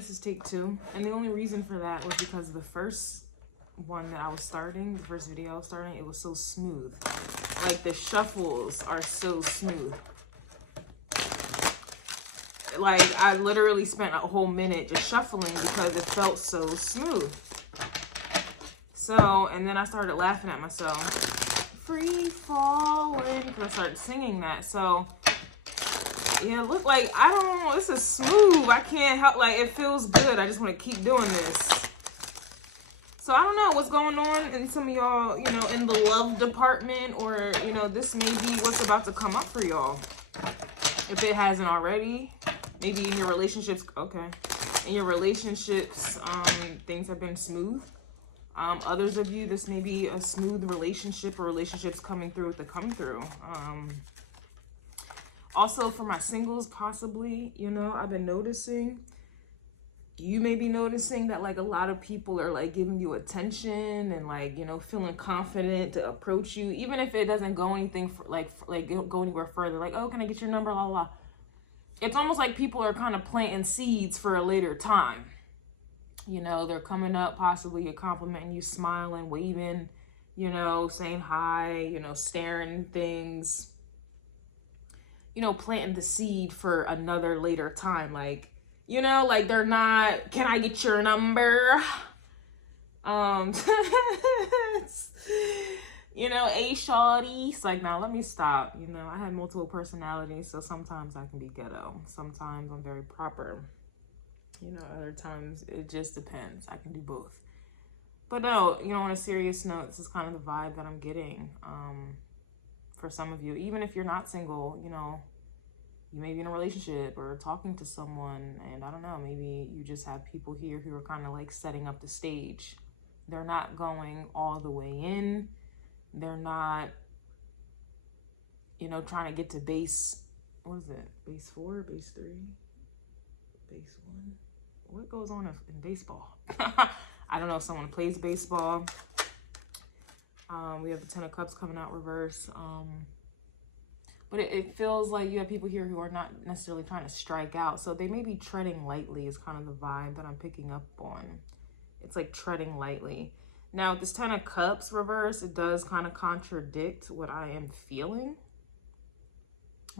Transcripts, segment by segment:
This is take 2. And the only reason for that was because the first one that I was starting, the first video I was starting, it was so smooth. Like the shuffles are so smooth. Like I literally spent a whole minute just shuffling because it felt so smooth. So, and then I started laughing at myself. Free falling, because I started singing that. So, yeah, look, like, I don't know, this is smooth. I can't help, like, it feels good. I just want to keep doing this. So, I don't know what's going on in some of y'all, you know, in the love department, or, you know, this may be what's about to come up for y'all. If it hasn't already, maybe in your relationships, okay. In your relationships, things have been smooth. Others of you, this may be a smooth relationship or relationships coming through with the come through. Also for my singles, possibly, you know, I've been noticing, you may be noticing that like a lot of people are like giving you attention and like, you know, feeling confident to approach you, even if it doesn't go anything for, like go anywhere further. Like, oh, can I get your number? La, la, la. It's almost like people are kind of planting seeds for a later time. You know, they're coming up, possibly you're complimenting you, smiling, waving, you know, saying hi, you know, staring things, you know, planting the seed for another later time. Like, you know, like they're not, can I get your number? You know, hey, shawty. It's like, now let me stop. You know, I have multiple personalities, so sometimes I can be ghetto. Sometimes I'm very proper. You know, other times it just depends. I can do both. But no, you know, on a serious note, this is kind of the vibe that I'm getting for some of you. Even if you're not single, you know, you may be in a relationship or talking to someone, and I don't know, maybe you just have people here who are kind of like setting up the stage. They're not going all the way in. They're not, you know, trying to get to base, what is it? Base 4, base 3, base 1? What goes on in baseball? I don't know if someone plays baseball. We have the 10 of Cups coming out reverse. But it feels like you have people here who are not necessarily trying to strike out. So they may be treading lightly is kind of the vibe that I'm picking up on. It's like treading lightly. Now, with this 10 of Cups reverse, it does kind of contradict what I am feeling.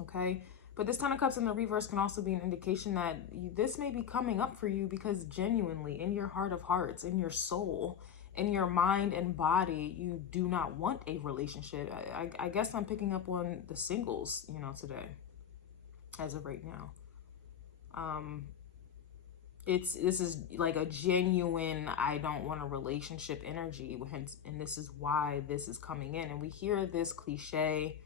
Okay? But this 10 of Cups in the reverse can also be an indication that this may be coming up for you because genuinely, in your heart of hearts, in your soul, in your mind and body, you do not want a relationship. I guess I'm picking up on the singles, you know, today, as of right now. This is like a genuine, I don't want a relationship energy, and this is why this is coming in. And we hear this cliche.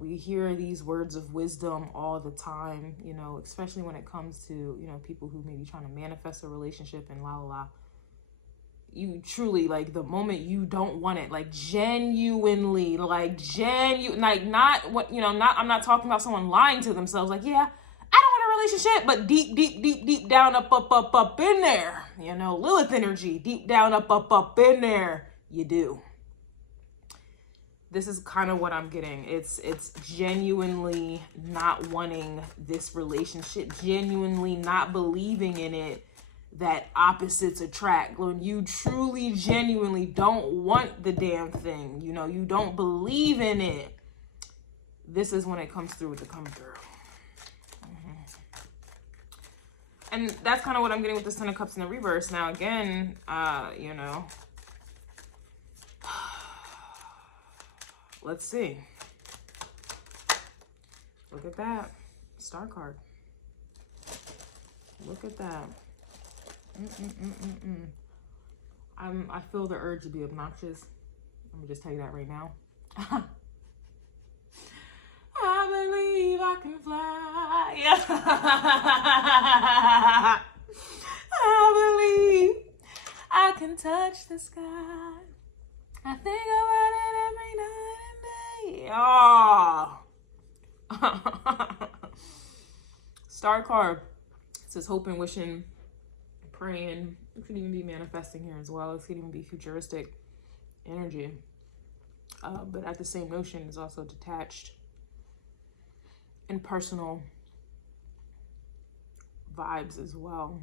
We hear these words of wisdom all the time, you know, especially when it comes to, you know, people who may be trying to manifest a relationship and la la la. You truly, like, the moment you don't want it, like genuinely, like not what, you know, I'm not talking about someone lying to themselves, like, yeah, I don't want a relationship, but deep down, up in there, you know, Lilith energy, deep down, up in there, you do. This is kind of what I'm getting. It's genuinely not wanting this relationship, genuinely not believing in it, that opposites attract. When you truly, genuinely don't want the damn thing, you know, you don't believe in it, this is when it comes through with the come through. And that's kind of what I'm getting with this 10 of Cups in the reverse. Now, again, you know, let's see. Look at that. Star card. Look at that. I feel the urge to be obnoxious. Let me just tell you that right now. I believe I can fly. I believe I can touch the sky. I think about it every night and day. Oh. Star card. It says hope and wishing, praying. It could even be manifesting here as well. It could even be futuristic energy. But at the same notion is also detached and personal vibes as well.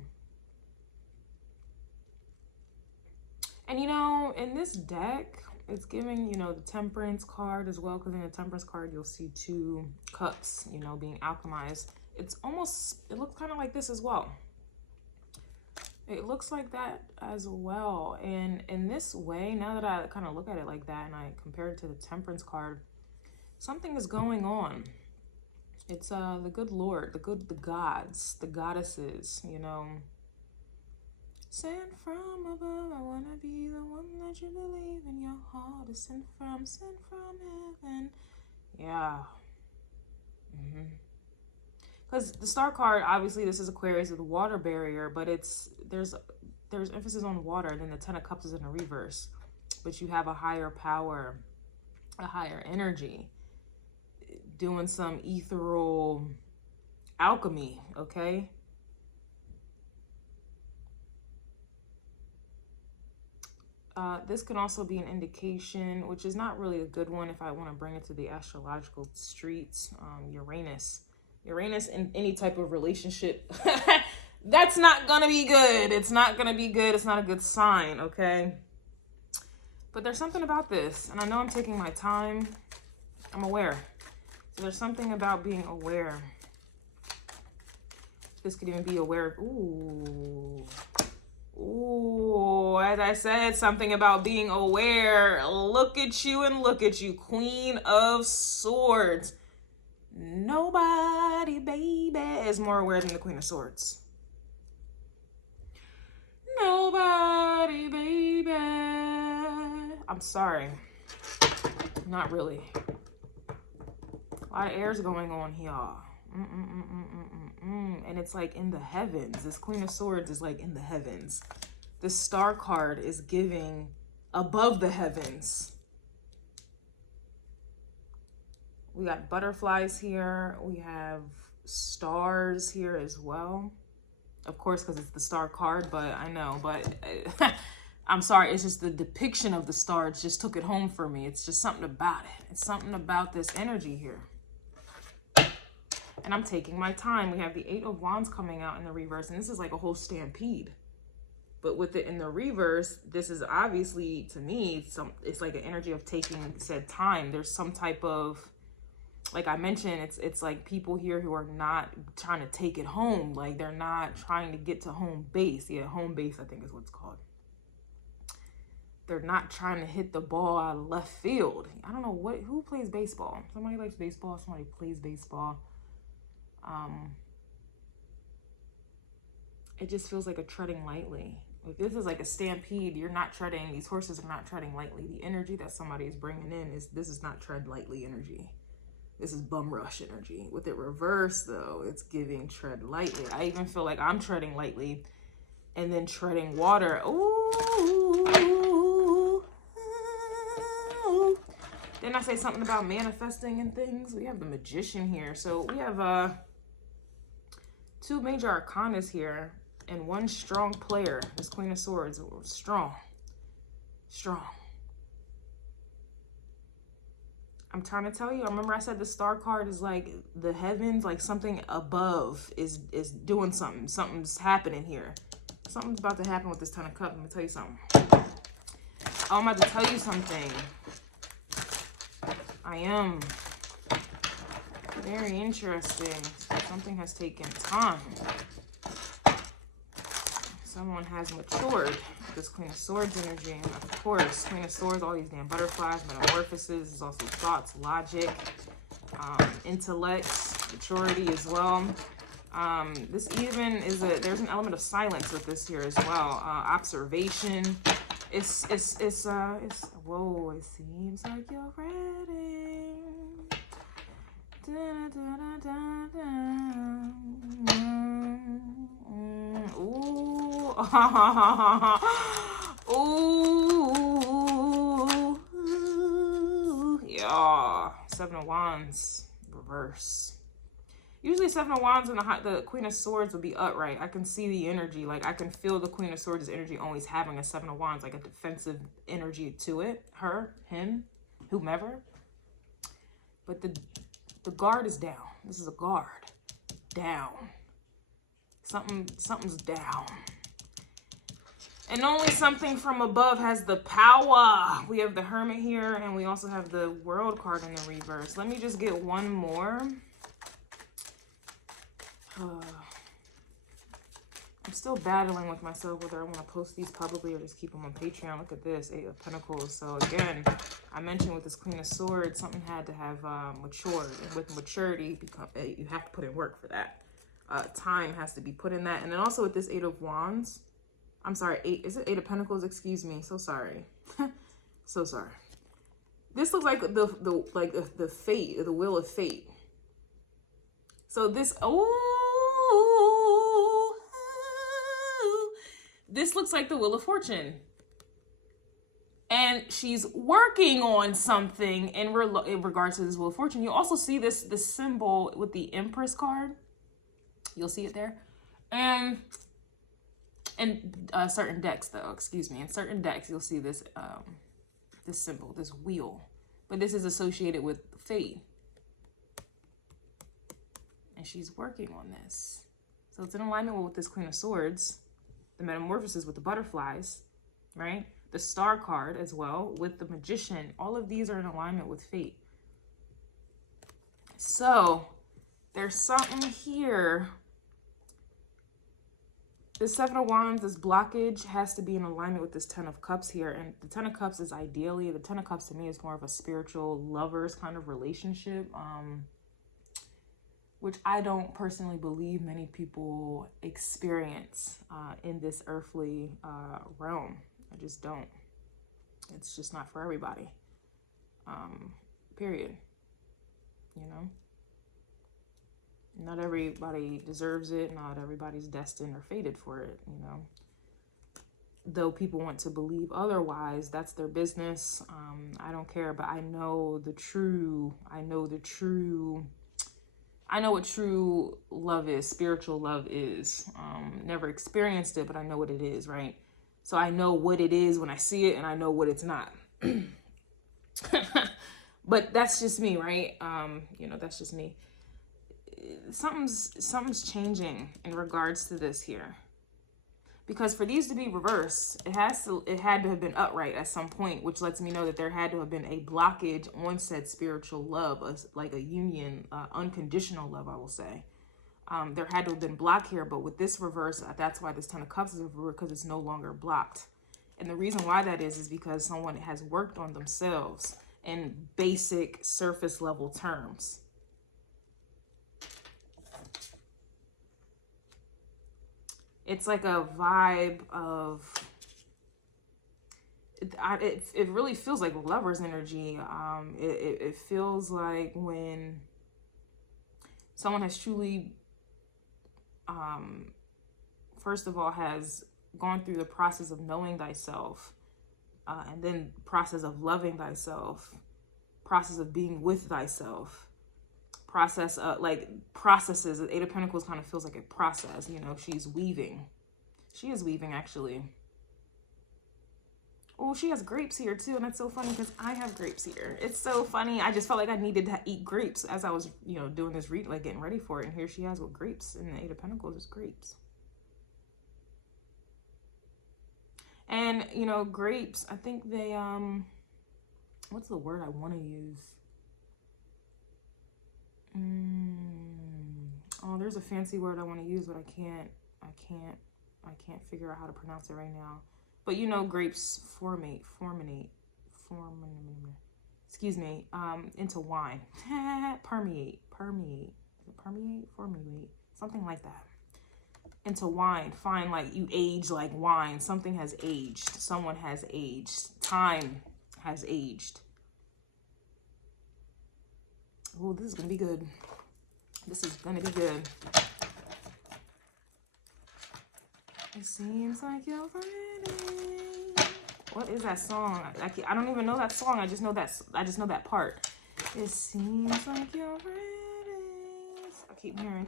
And, you know, in this deck, it's giving, you know, the Temperance card as well, because in the Temperance card, you'll see 2 cups, you know, being alchemized. It's almost, it looks kind of like this as well. It looks like that as well. And in this way, now that I kind of look at it like that and I compare it to the Temperance card, something is going on. It's the good Lord, the gods, the goddesses, you know. Sent from above, I want to be the one that you believe in your heart is sent from heaven. Yeah. Because the Star card, obviously this is Aquarius with a water barrier, but there's emphasis on water, and then the 10 of Cups is in a reverse. But you have a higher power, a higher energy, doing some ethereal alchemy, okay? This can also be an indication, which is not really a good one if I want to bring it to the astrological streets. Uranus in any type of relationship, that's not gonna be good. It's not gonna be good. It's not a good sign, okay? But there's something about this, and I know I'm taking my time. I'm aware. So there's something about being aware. This could even be aware of, ooh, as I said, something about being aware. Look at you and look at you, Queen of Swords. Nobody, baby, is more aware than the Queen of Swords. Nobody, baby. I'm sorry. Not really. A lot of air's going on here. And it's like in the heavens. This Queen of Swords is like in the heavens. The Star card is giving above the heavens. We got butterflies here. We have stars here as well. Of course, because it's the Star card, but I know, but I'm sorry. It's just the depiction of the stars just took it home for me. It's just something about it. It's something about this energy here. And I'm taking my time. We have the 8 of Wands coming out in the reverse, and this is like a whole stampede. But with it in the reverse, this is obviously, to me, it's like an energy of taking said time. There's some type of, like I mentioned, it's like people here who are not trying to take it home. Like they're not trying to get to home base. Yeah, home base, I think is what it's called. They're not trying to hit the ball out of left field. I don't know who plays baseball. Somebody likes baseball. Somebody plays baseball. It just feels like a treading lightly. If this is like a stampede, you're not treading, these horses are not treading lightly. The energy that somebody is bringing in this is not tread lightly energy. This is bum rush energy. With it reversed though, it's giving tread lightly. I even feel like I'm treading lightly and then treading water. Ooh. Didn't I say something about manifesting and things? We have the Magician here. So we have 2 major arcanas here and 1 strong player. This Queen of Swords, strong. I'm trying to tell you, I remember I said the Star card is like the heavens, like something above is doing something. Something's happening here. Something's about to happen with this 10 of Cups. I'm gonna tell you something. Oh, I'm about to tell you something. I am. Very interesting. Something has taken time. Someone has matured. This Queen of Swords energy. And of course, Queen of Swords, all these damn butterflies, metamorphosis. There's also thoughts, logic, intellect, maturity as well. This even is there's an element of silence with this here as well. Observation. It's whoa, it seems like you're ready. Da, da, da, da, da. Ooh. Ooh. Yeah. 7 of Wands reverse. Usually 7 of Wands and the Queen of Swords would be upright. I can see the energy. Like, I can feel the Queen of Swords' energy always having a 7 of Wands, like a defensive energy to it. Her, him, whomever. But the guard is down. This is a guard. Down. Something's down. And only something from above has the power. We have the Hermit here, and we also have the World card in the reverse. Let me just get one more. I'm still battling with myself whether I want to post these publicly or just keep them on Patreon. Look at this, 8 of Pentacles. So again, I mentioned with this Queen of Swords, something had to have matured. And with maturity, you have to put in work for that. Time has to be put in that. And then also with this 8 of Wands, I'm sorry, is it 8 of Pentacles? Excuse me. So sorry. So sorry. This looks like the fate, the wheel of fate. So this, this looks like the Wheel of Fortune. And she's working on something in regards to this Wheel of Fortune. You also see this symbol with the Empress card. You'll see it there. And certain decks, though, excuse me. In certain decks, you'll see this this symbol, this wheel. But this is associated with fate. And she's working on this. So it's in alignment with this Queen of Swords. The Metamorphosis with the butterflies, right? The Star card as well with the Magician. All of these are in alignment with fate. So there's something here. The 7 of Wands, this blockage has to be in alignment with this 10 of Cups here. And the 10 of Cups is ideally, the 10 of Cups to me is more of a spiritual lovers kind of relationship. Which I don't personally believe many people experience in this earthly realm. I just don't. It's just not for everybody. Period. You know? Not everybody deserves it. Not everybody's destined or fated for it, you know? Though people want to believe otherwise, that's their business. I don't care, but I know what true love is, spiritual love is. Never experienced it, but I know what it is, right? So I know what it is when I see it, and I know what it's not. But that's just me, right? You know, that's just me. Something's changing in regards to this here. Because for these to be reversed, it had to have been upright at some point, which lets me know that there had to have been a blockage on said spiritual love, like a union, unconditional love, I will say. There had to have been blocked here, but with this reverse, that's why this 10 of Cups is reversed, because it's no longer blocked. And the reason why that is because someone has worked on themselves in basic surface level terms. It's like a vibe of, it really feels like lover's energy. It feels like when someone has truly, first of all, has gone through the process of knowing thyself, and then process of loving thyself, process of being with thyself, process processes. The 8 of Pentacles kind of feels like a process, you know. She's weaving. She is weaving, actually. Oh, she has grapes here too, and that's so funny because I have grapes here. It's so funny. I just felt like I needed to eat grapes as I was, you know, doing this read, like getting ready for it. And here she has with grapes, and the 8 of Pentacles is grapes. And you know, grapes, I think they what's the word I want to use? Oh, there's a fancy word I want to use, but I can't figure out how to pronounce it right now. But you know, grapes formate, excuse me, into wine. Permeate, formulate, something like that. Into wine, fine, like you age like wine. Something has aged. Someone has aged. Time has aged. Oh, this is gonna be good. This is gonna be good. It seems like you're ready. What is that song? I don't even know that song. I just know that part. It seems like you're ready. I keep hearing.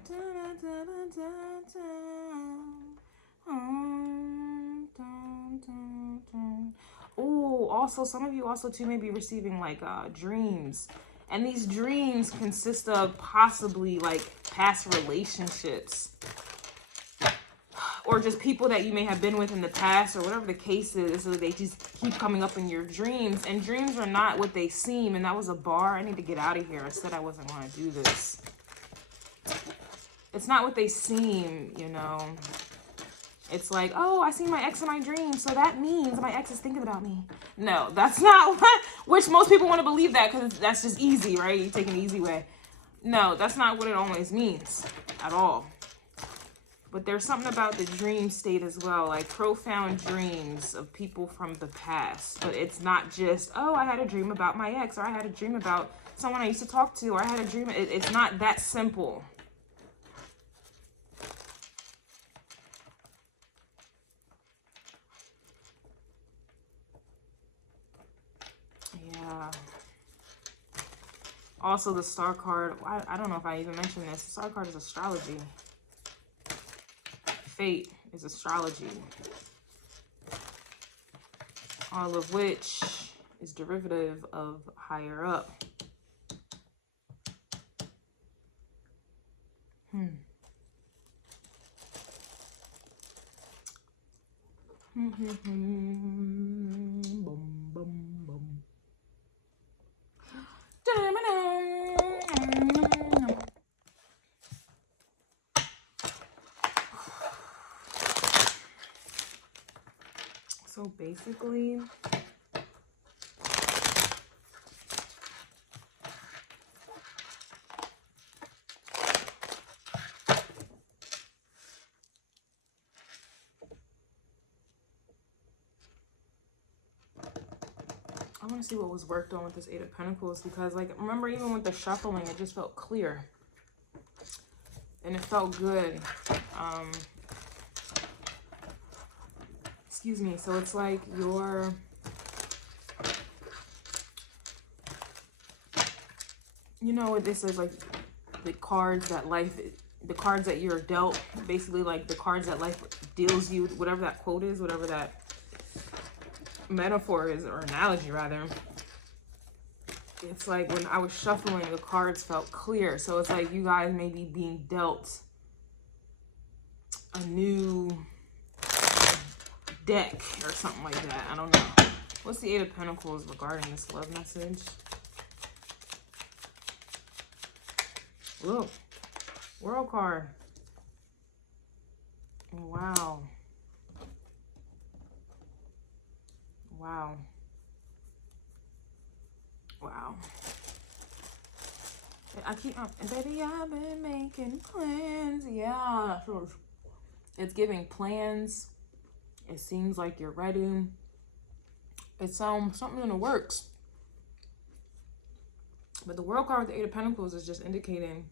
Oh, also some of you also too may be receiving like dreams. And these dreams consist of possibly like past relationships or just people that you may have been with in the past, or whatever the case is. So they just keep coming up in your dreams, and dreams are not what they seem. And that was a bar. I need to get out of here. I said I wasn't going to do this. It's not what they seem, you know. It's like, oh, I see my ex in my dreams, so that means my ex is thinking about me. No, that's not what, which most people want to believe that because that's just easy, right? You take an easy way. No, that's not what it always means at all. But there's something about the dream state as well, like profound dreams of people from the past. But it's not just, oh, I had a dream about my ex, or I had a dream about someone I used to talk to, or I had a dream. It's not that simple. Yeah. Also, the star card, I don't know if I even mentioned this. The star card is astrology. Fate is astrology. All of which is derivative of higher up. Boom, boom, boom. So basically, I want to see what was worked on with this Eight of Pentacles, because, like, remember, even with the shuffling, it just felt clear. And it felt good. Excuse me. So it's like your... You know what this is, like, the cards that life... The cards that you're dealt, basically, like, the cards that life deals you, whatever that quote is, whatever that metaphor is, or analogy rather. It's like when I was shuffling, the cards felt clear. So it's like you guys may be being dealt a new deck or something like that. I don't know. What's the Eight of Pentacles regarding this love message? Look, World card. Wow. Wow. Wow. I keep up. Baby, I've been making plans. Yeah. It's giving plans. It seems like you're ready. It's something in the works. But the World card with the Eight of Pentacles is just indicating.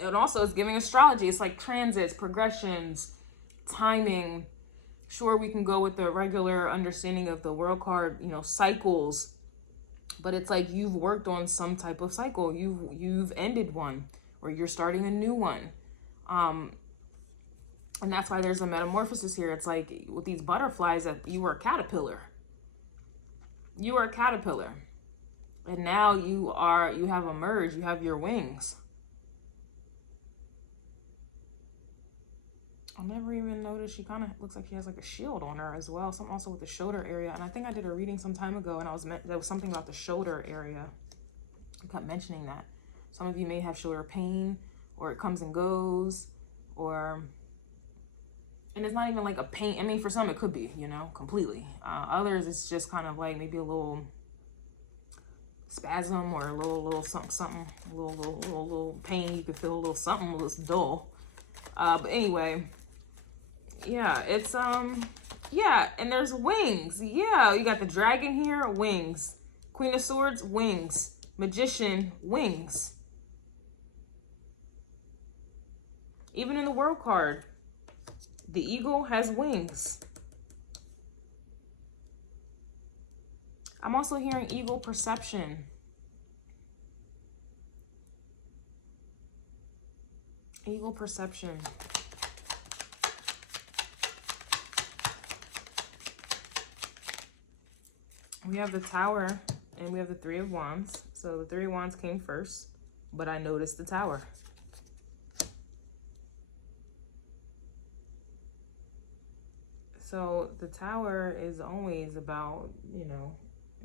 And also it's giving astrology. It's like transits, progressions, timing. Sure, we can go with the regular understanding of the World card, you know, cycles. But it's like you've worked on some type of cycle. You've ended one, or you're starting a new one. And that's why there's a metamorphosis here. It's like with these butterflies that you were a caterpillar. You were a caterpillar. And now you have emerged. You have your wings. I never even noticed. She kind of looks like she has like a shield on her as well. Some also with the shoulder area. And I think I did a reading some time ago, and there was something about the shoulder area. I kept mentioning that. Some of you may have shoulder pain, or it comes and goes, and it's not even like a pain. I mean, for some it could be, you know, completely. Others it's just kind of like maybe a little spasm, or a little something, a little pain. You could feel a little something, a little dull. But anyway. Yeah, it's, yeah, and there's wings. Yeah, you got the dragon here, wings. Queen of Swords, wings. Magician, wings. Even in the World card, the eagle has wings. I'm also hearing eagle perception. Eagle perception. We have the Tower, and we have the Three of Wands. So the Three of Wands came first, but I noticed the Tower. So the Tower is always about, you know,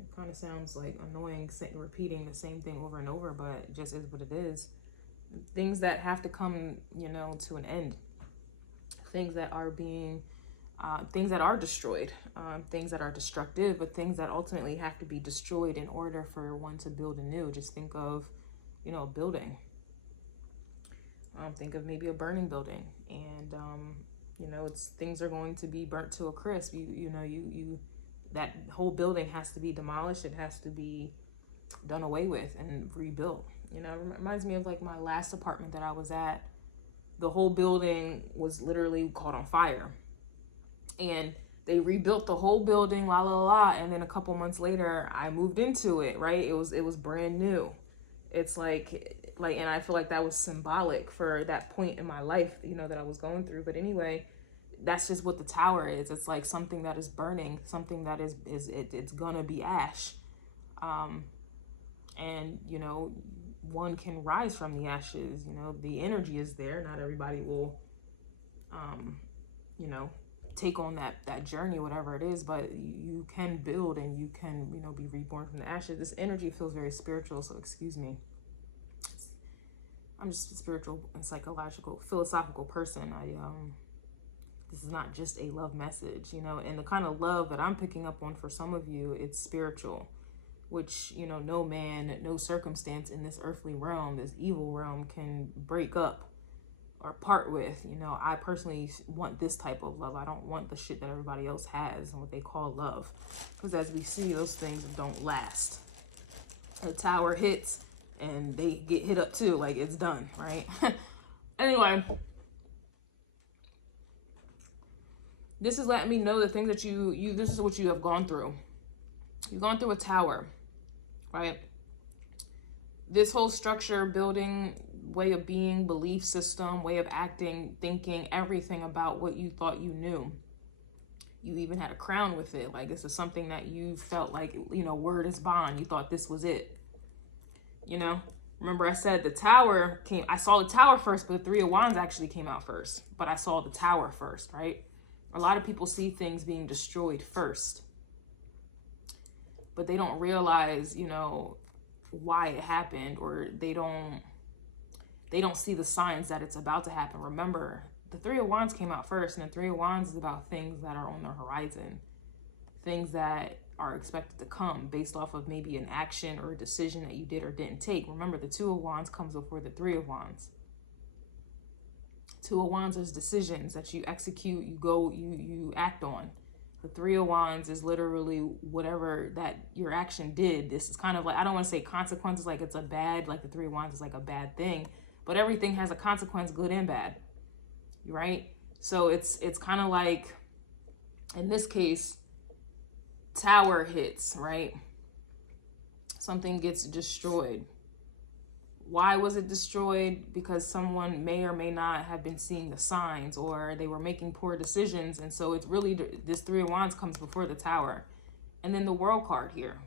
it kind of sounds like annoying repeating the same thing over and over, but it just is what it is. Things that have to come, you know, to an end. Things that are being, things that are destroyed, things that are destructive, but things that ultimately have to be destroyed in order for one to build anew. Just think of, you know, a building. Think of maybe a burning building, and you know, things are going to be burnt to a crisp. You know, that whole building has to be demolished. It has to be done away with and rebuilt. You know, it reminds me of like my last apartment that I was at. The whole building was literally caught on fire, and they rebuilt the whole building, la la la. And then a couple months later, I moved into it. Right, it was brand new. It's like, and I feel like that was symbolic for that point in my life, you know, that I was going through. But anyway, that's just what the Tower is. It's like something that is burning, something that it's gonna be ash. And, you know, one can rise from the ashes. You know, the energy is there. Not everybody will, you know, take on that journey, whatever it is, but you can build and you can, you know, be reborn from the ashes. This energy feels very spiritual, so excuse me. I'm just a spiritual and psychological, philosophical person. This is not just a love message, you know, and the kind of love that I'm picking up on for some of you, it's spiritual, which, you know, no man, no circumstance in this earthly realm, this evil realm, can break up or part with. You know, I personally want this type of love. I don't want the shit that everybody else has and what they call love, because as we see, those things don't last. The Tower hits and they get hit up too, like it's done, right? Anyway, this is letting me know the things that this is what you have gone through. You've gone through a Tower, right? This whole structure, building, way of being, belief system, way of acting, thinking, everything about what you thought you knew. You even had a crown with it. Like, this is something that you felt like, you know, word is bond. You thought this was it. You know, remember I said the Tower came, I saw the Tower first, but the Three of Wands actually came out first. But I saw the Tower first, right? A lot of people see things being destroyed first, but they don't realize, you know, why it happened, or they don't see the signs that it's about to happen. Remember, the Three of Wands came out first, and the Three of Wands is about things that are on the horizon, things that are expected to come based off of maybe an action or a decision that you did or didn't take. Remember, the Two of Wands comes before the Three of Wands. Two of Wands is decisions that you execute, you act on. The Three of Wands is literally whatever that your action did. This is kind of like, I don't want to say consequences, like it's a bad, like the Three of Wands is like a bad thing, but everything has a consequence, good and bad, right? So it's kind of like, in this case, Tower hits, right? Something gets destroyed. Why was it destroyed? Because someone may or may not have been seeing the signs, or they were making poor decisions. And so it's really, this Three of Wands comes before the Tower. And then the World card here,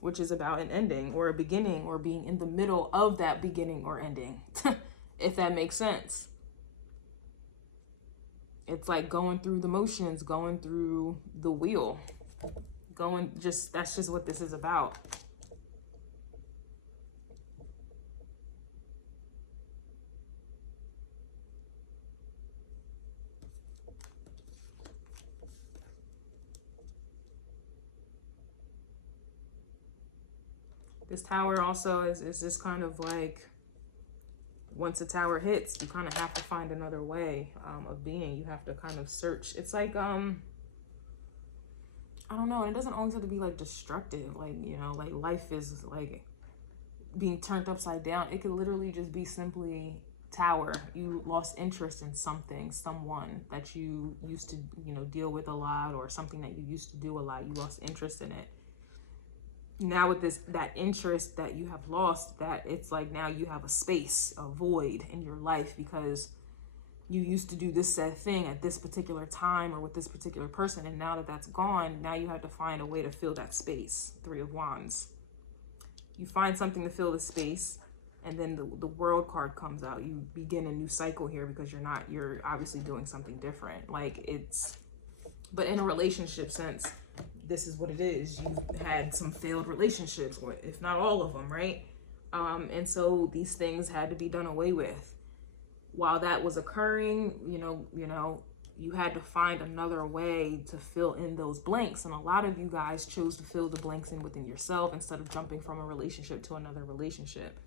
which is about an ending or a beginning, or being in the middle of that beginning or ending, if that makes sense. It's like going through the motions, going through the wheel, that's just what this is about. This Tower also is just kind of like, once the Tower hits, you kind of have to find another way of being. You have to kind of search. It's like, I don't know. It doesn't always have to be like destructive. Like, you know, like life is like being turned upside down. It could literally just be simply Tower. You lost interest in something, someone that you used to, you know, deal with a lot, or something that you used to do a lot. You lost interest in it. Now with that interest that you have lost, that it's like now you have a space, a void in your life, because you used to do this said thing at this particular time or with this particular person, and now that that's gone, now you have to find a way to fill that space. Three of Wands. You find something to fill the space, and then the World card comes out. You begin a new cycle here, because you're obviously doing something different. Like, But in a relationship sense, this is what it is. You've had some failed relationships, or if not all of them, right? And so these things had to be done away with. While that was occurring, you had to find another way to fill in those blanks. And a lot of you guys chose to fill the blanks in within yourself instead of jumping from a relationship to another relationship.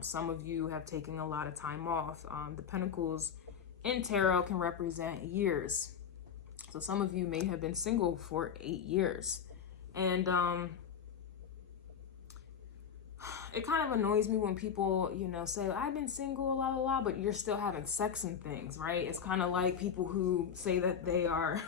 Some of you have taken a lot of time off. The Pentacles in Tarot can represent years. So some of you may have been single for 8 years. And it kind of annoys me when people, say, I've been single, la, la, la, but you're still having sex and things, right? It's kind of like people who say that they are,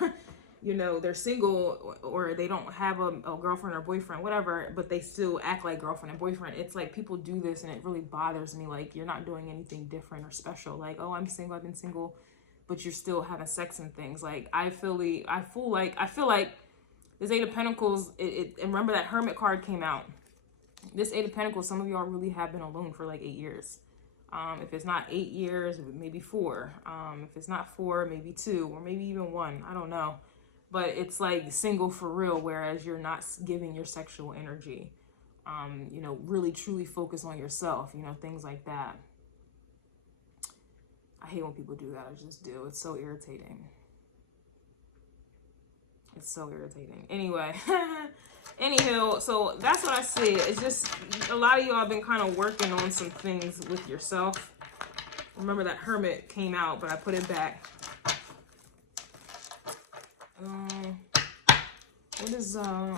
they're single or they don't have a girlfriend or boyfriend, whatever, but they still act like girlfriend and boyfriend. It's like people do this and it really bothers me. Like, you're not doing anything different or special. Like, oh, I'm single, I've been single, but you're still having sex and things. Like, I feel like this Eight of Pentacles, and remember that Hermit card came out. This Eight of Pentacles, some of y'all really have been alone for like 8 years. If it's not 8 years, maybe 4. If it's not 4, maybe 2, or maybe even 1. I don't know. But it's like single for real, whereas you're not giving your sexual energy. Really truly focus on yourself, things like that. I hate when people do that. I just do. It's so irritating. It's so irritating. Anyway, anywho, so that's what I see. It's just a lot of y'all have been kind of working on some things with yourself. Remember that Hermit came out, but I put it back.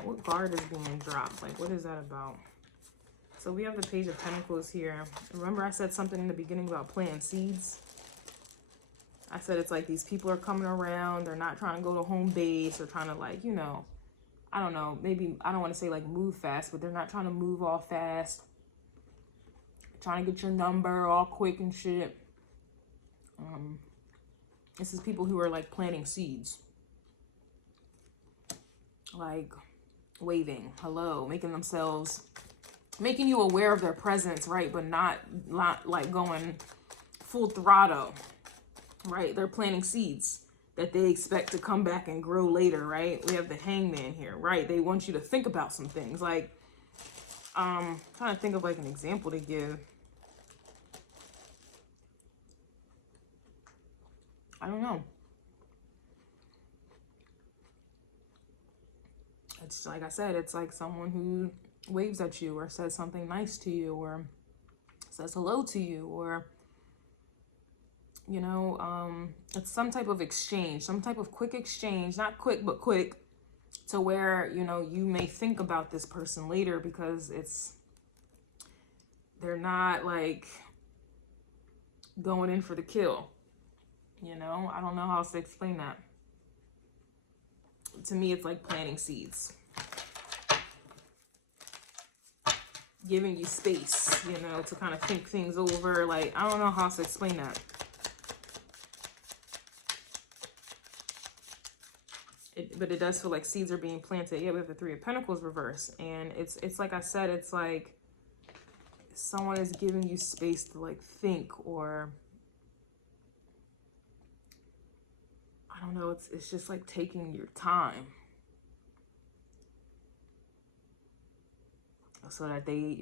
What card is being dropped? Like, what is that about? So we have the Page of Pentacles here. Remember I said something in the beginning about planting seeds? I said it's like these people are coming around. They're not trying to go to home base or trying to, like, I don't know. Maybe, I don't want to say like move fast, but they're not trying to move all fast. Trying to get your number all quick and shit. This is people who are like planting seeds. Like waving, hello, making you aware of their presence, right? But not like going full throttle. Right, they're planting seeds that they expect to come back and grow later, right? We have the Hangman here, right? They want you to think about some things. Like, trying to think of like an example to give. I don't know. It's like I said, it's like someone who waves at you or says something nice to you or says hello to you, or it's some type of exchange, some type of quick exchange, not quick, but quick, to where, you may think about this person later because they're not like going in for the kill. I don't know how else to explain that. To me, it's like planting seeds. Giving you space, to kind of think things over. Like, I don't know how else to explain that. But it does feel like seeds are being planted. Yeah, we have the Three of Pentacles reverse. And it's like I said, it's like someone is giving you space to like think, or I don't know, it's just like taking your time. So that they,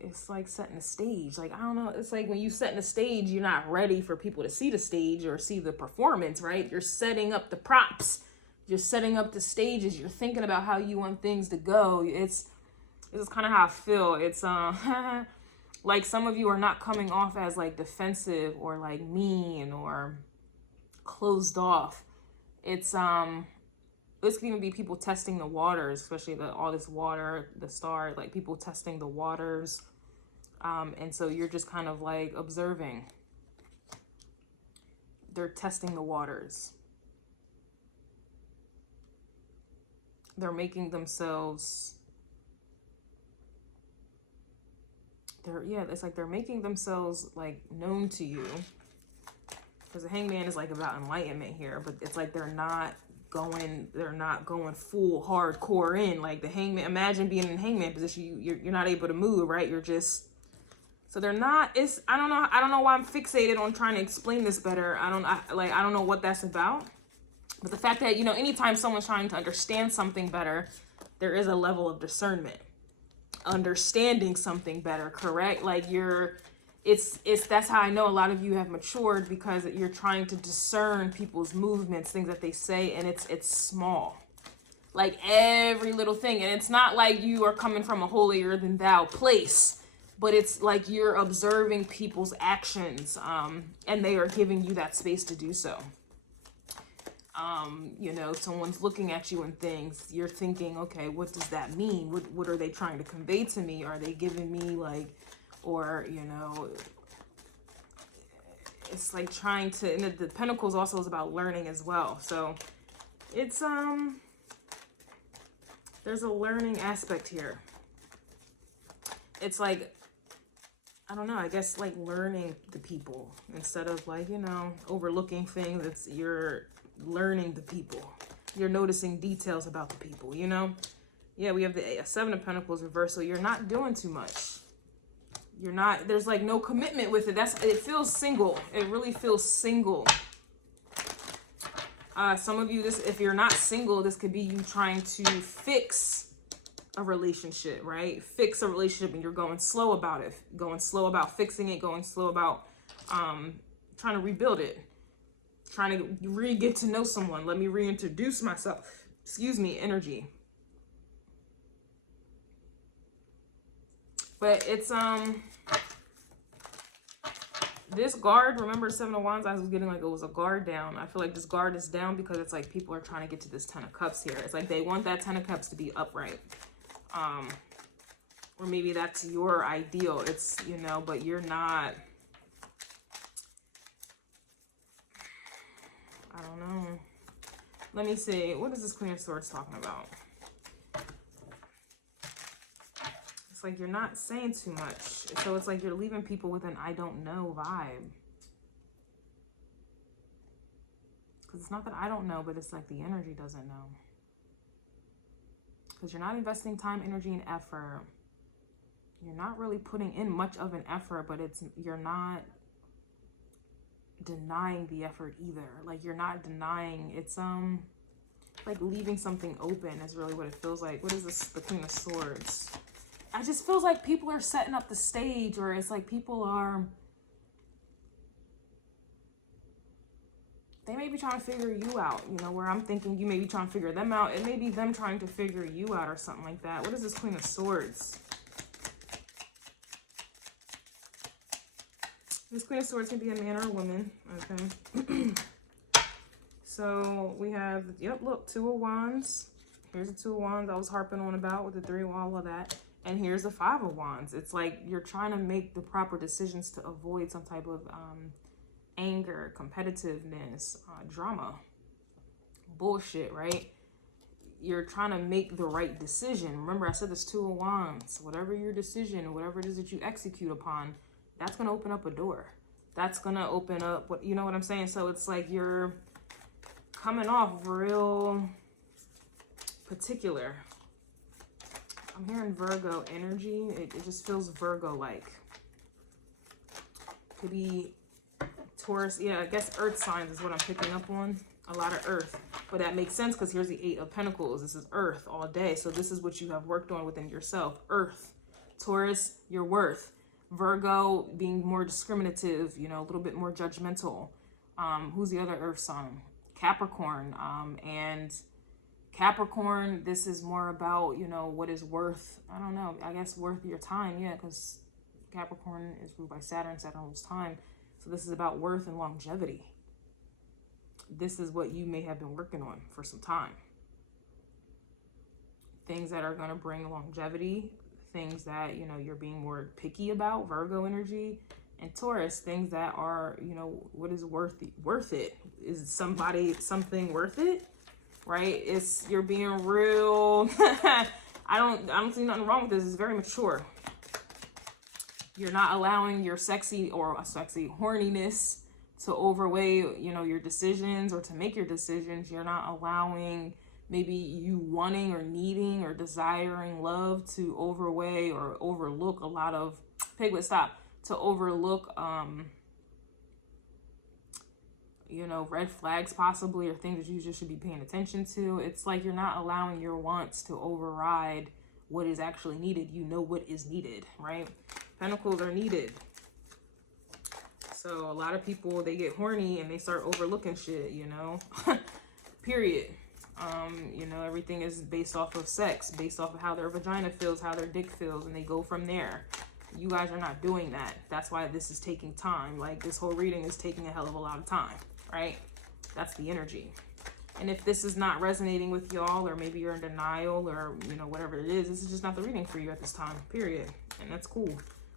it's like setting the stage. Like, I don't know, it's like when you set the stage, you're not ready for people to see the stage or see the performance, right? You're setting up the props. You're setting up the stages. You're thinking about how you want things to go. This is kind of how I feel. It's like some of you are not coming off as like defensive or like mean or closed off. This can even be people testing the waters, especially all this water, the star, like people testing the waters. And so you're just kind of like observing. They're testing the waters. They're making themselves, it's like they're making themselves like known to you. Because the Hangman is like about enlightenment here, but it's like they're not going full hardcore in. Like the Hangman, imagine being in the Hangman position, you're not able to move, right? You're just, so they're not, I don't know why I'm fixated on trying to explain this better. I don't know what that's about. But the fact that, you know, anytime someone's trying to understand something better, there is a level of discernment. Understanding something better, correct? Like that's how I know a lot of you have matured, because you're trying to discern people's movements, things that they say, and it's small. Like every little thing. And it's not like you are coming from a holier than thou place, but it's like you're observing people's actions, and they are giving you that space to do so. You know, someone's looking at you and things, you're thinking, okay, what does that mean? What are they trying to convey to me? Are they giving me like, or, you know, it's like trying to, and the Pentacles also is about learning as well. So it's, there's a learning aspect here. It's like, I don't know, I guess like learning the people instead of like, you know, overlooking things. It's you're learning the people. You're noticing details about the people, you know? Yeah, we have the Seven of Pentacles reversed, so you're not doing too much. You're not, there's like no commitment with it. It feels single. It really feels single. Some of you, if you're not single, this could be you trying to fix a relationship, right? Fix a relationship, and you're going slow about it. Going slow about fixing it, going slow about trying to rebuild it. Trying to get to know someone. Let me reintroduce myself. Excuse me, energy. But it's this guard, remember Seven of Wands, I was getting like it was a guard down. I feel like this guard is down because it's like people are trying to get to this Ten of Cups here. It's like they want that Ten of Cups to be upright. Or maybe that's your ideal. It's, you know, but you're not. I don't know. Let me see. What is this Queen of Swords talking about? It's like you're not saying too much. So it's like you're leaving people with an I don't know vibe. Because it's not that I don't know, but it's like the energy doesn't know. Because you're not investing time, energy, and effort. You're not really putting in much of an effort, but you're not denying the effort either. Like you're not denying, it's like leaving something open is really what it feels like. What is this, the Queen of Swords? I just feels like people are setting up the stage, or it's like people are, they may be trying to figure you out, you know, where I'm thinking you may be trying to figure them out. It may be them trying to figure you out or something like that. What is this Queen of Swords? This Queen of Swords can be a man or a woman, okay? So we have, yep, look, Two of Wands. Here's the Two of Wands I was harping on about with the Three of all of that. And here's the Five of Wands. It's like you're trying to make the proper decisions to avoid some type of anger, competitiveness, drama, bullshit, right? You're trying to make the right decision. Remember, I said this Two of Wands. Whatever your decision, whatever it is that you execute upon, that's going to open up a door. That's going to open up, what, you know what I'm saying? So it's like you're coming off real particular. I'm hearing Virgo energy. It just feels Virgo-like. Could be Taurus. Yeah, I guess earth signs is what I'm picking up on. A lot of earth. But that makes sense because here's the Eight of Pentacles. This is earth all day. So this is what you have worked on within yourself. Earth. Taurus, your worth. Virgo, being more discriminative, you know, a little bit more judgmental. Who's the other earth sign? Capricorn. And Capricorn, this is more about, you know, what is worth, I don't know, I guess worth your time. Yeah, because Capricorn is ruled by Saturn. Saturn rules time. So this is about worth and longevity. This is what you may have been working on for some time. Things that are going to bring longevity. Things that, you know, you're being more picky about, Virgo energy. And Taurus, things that are, you know, what is worth it? Is something worth it? Right? You're being real. I don't see nothing wrong with this. It's very mature. You're not allowing your sexy horniness to overweigh, you know, your decisions or to make your decisions. You're not allowing maybe you wanting or needing or desiring love to overweigh or overlook a lot of, Piglet, stop, to overlook you know, red flags possibly, or things that you just should be paying attention to. It's like you're not allowing your wants to override what is actually needed. You know what is needed, right? Pentacles are needed. So a lot of people, they get horny and they start overlooking shit, you know, period. You know, everything is based off of sex, based off of how their vagina feels, how their dick feels, and they go from there. You guys are not doing that. That's why this is taking time. Like, this whole reading is taking a hell of a lot of time, right? That's the energy. And if this is not resonating with y'all, or maybe you're in denial, or, you know, whatever it is, this is just not the reading for you at this time, period. And that's cool.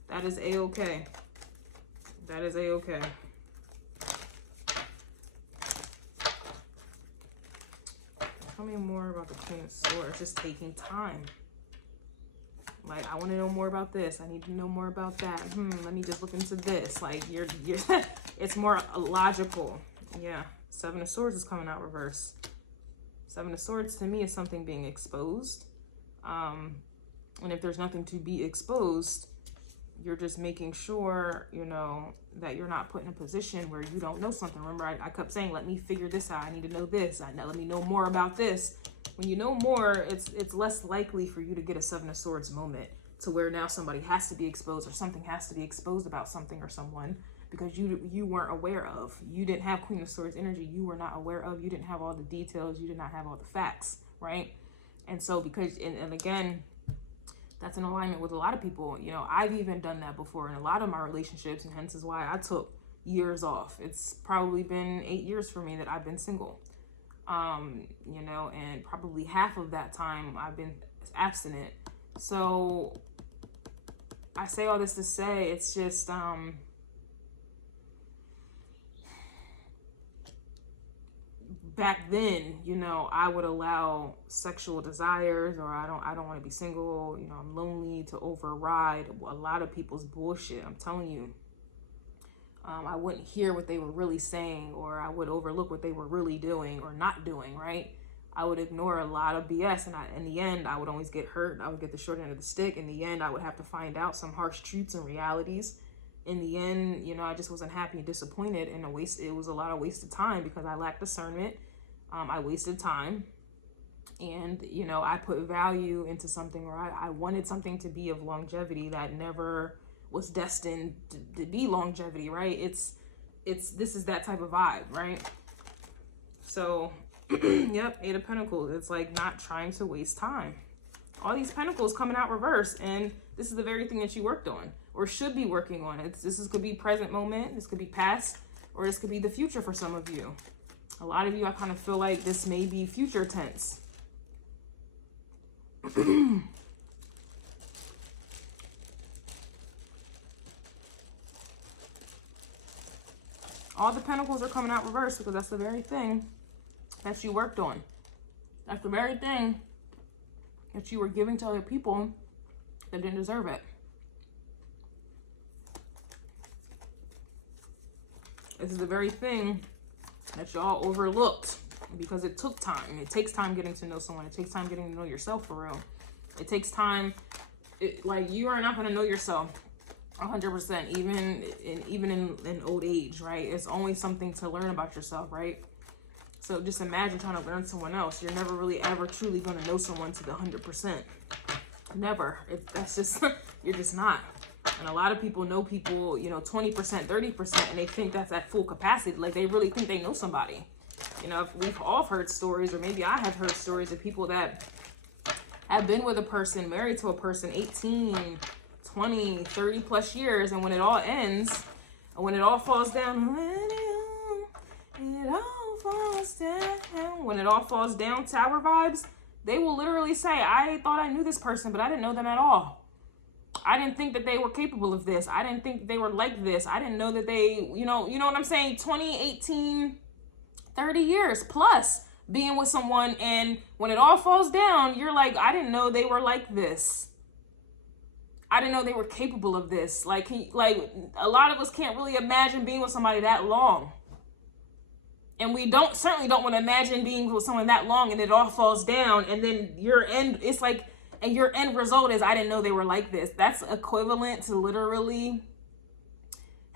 That is a-okay. That is a-okay. Tell me more about the Queen of Swords. It's just taking time. Like, I want to know more about this. I need to know more about that. Let me just look into this. Like, you're it's more logical. Yeah. Seven of Swords is coming out reverse. Seven of Swords to me is something being exposed. And if there's nothing to be exposed, you're just making sure, you know, that you're not put in a position where you don't know something. Remember, I kept saying, let me figure this out. I need to know this. Let me know more about this. When you know more, it's less likely for you to get a Seven of Swords moment to where now somebody has to be exposed, or something has to be exposed about something or someone, because you weren't aware of. You didn't have Queen of Swords energy. You were not aware of. You didn't have all the details. You did not have all the facts, right? And so because, and again, that's in alignment with a lot of people. You know, I've even done that before in a lot of my relationships, and hence is why I took years off. It's probably been 8 years for me that I've been single. You know, and probably half of that time I've been abstinent. So I say all this to say, it's just, back then, you know, I would allow sexual desires, or I don't want to be single, you know, I'm lonely, to override a lot of people's bullshit. I'm telling you. I wouldn't hear what they were really saying, or I would overlook what they were really doing or not doing, right? I would ignore a lot of BS, and in the end, I would always get hurt. I would get the short end of the stick. In the end, I would have to find out some harsh truths and realities. In the end, you know, I just wasn't happy and disappointed, and it was a lot of wasted time because I lacked discernment. I wasted time, and, you know, I put value into something, or I wanted something to be of longevity that never was destined to be longevity, right? This is that type of vibe, right? So, yep, Eight of Pentacles. It's like not trying to waste time. All these pentacles coming out reverse, and this is the very thing that you worked on, or should be working on. This could be present moment, this could be past, or this could be the future for some of you. A lot of you, I kind of feel like this may be future tense. All the pentacles are coming out reverse because that's the very thing that you worked on. That's the very thing that you were giving to other people that didn't deserve it. This is the very thing that y'all overlooked because it took time. It takes time getting to know someone. It takes time getting to know yourself for real. It takes time. Like, you are not going to know yourself 100%, even in old age, right? It's always something to learn about yourself, right? So just imagine trying to learn someone else. You're never really ever truly going to know someone to the 100%. Never. That's just, you're just not. And a lot of people know people, you know, 20%, 30%, and they think that's at full capacity. Like, they really think they know somebody. You know, we've all heard stories, or maybe I have heard stories of people that have been with a person, married to a person 18, 20, 30 plus years, and when it all ends, when it all falls down, when it all falls down, tower vibes, they will literally say, I thought I knew this person, but I didn't know them at all. I didn't think that they were capable of this. I didn't think they were like this. I didn't know that they, you know what I'm saying? 20, 18, 30 years plus being with someone, and when it all falls down, you're like, I didn't know they were like this. I didn't know they were capable of this. Like a lot of us can't really imagine being with somebody that long. And we certainly don't want to imagine being with someone that long and it all falls down, and then your end result is, I didn't know they were like this. That's equivalent to literally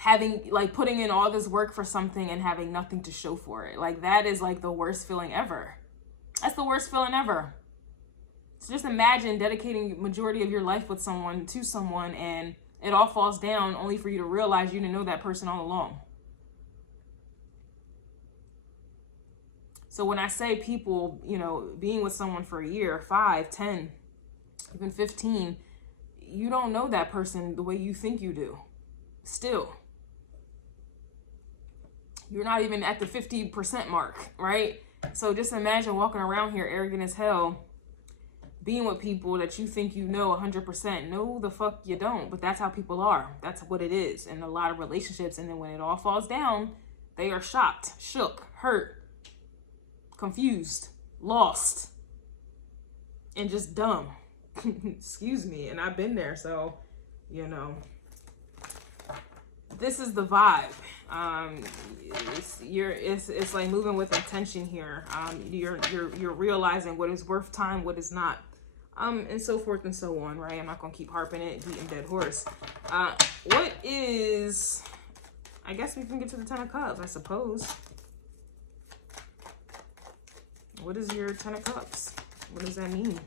having, like, putting in all this work for something and having nothing to show for it. Like, that is like the worst feeling ever. That's the worst feeling ever. So just imagine dedicating majority of your life with someone, to someone, and it all falls down only for you to realize you didn't know that person all along. So when I say people, you know, being with someone for a year, 5, 10, even 15, you don't know that person the way you think you do. Still. You're not even at the 50% mark, right? So just imagine walking around here arrogant as hell, being with people that you think you know 100%. No, the fuck you don't. But that's how people are. That's what it is in a lot of relationships. And then when it all falls down, they are shocked, shook, hurt, confused, lost, and just dumb. Excuse me. And I've been there. So, you know, this is the vibe. It's like moving with intention here. You're realizing what is worth time, what is not, and so forth and so on, right? I'm not gonna keep harping it, beating dead horse. What is, I guess we can get to the 10 of Cups, I suppose. What is your 10 of Cups? What does that mean?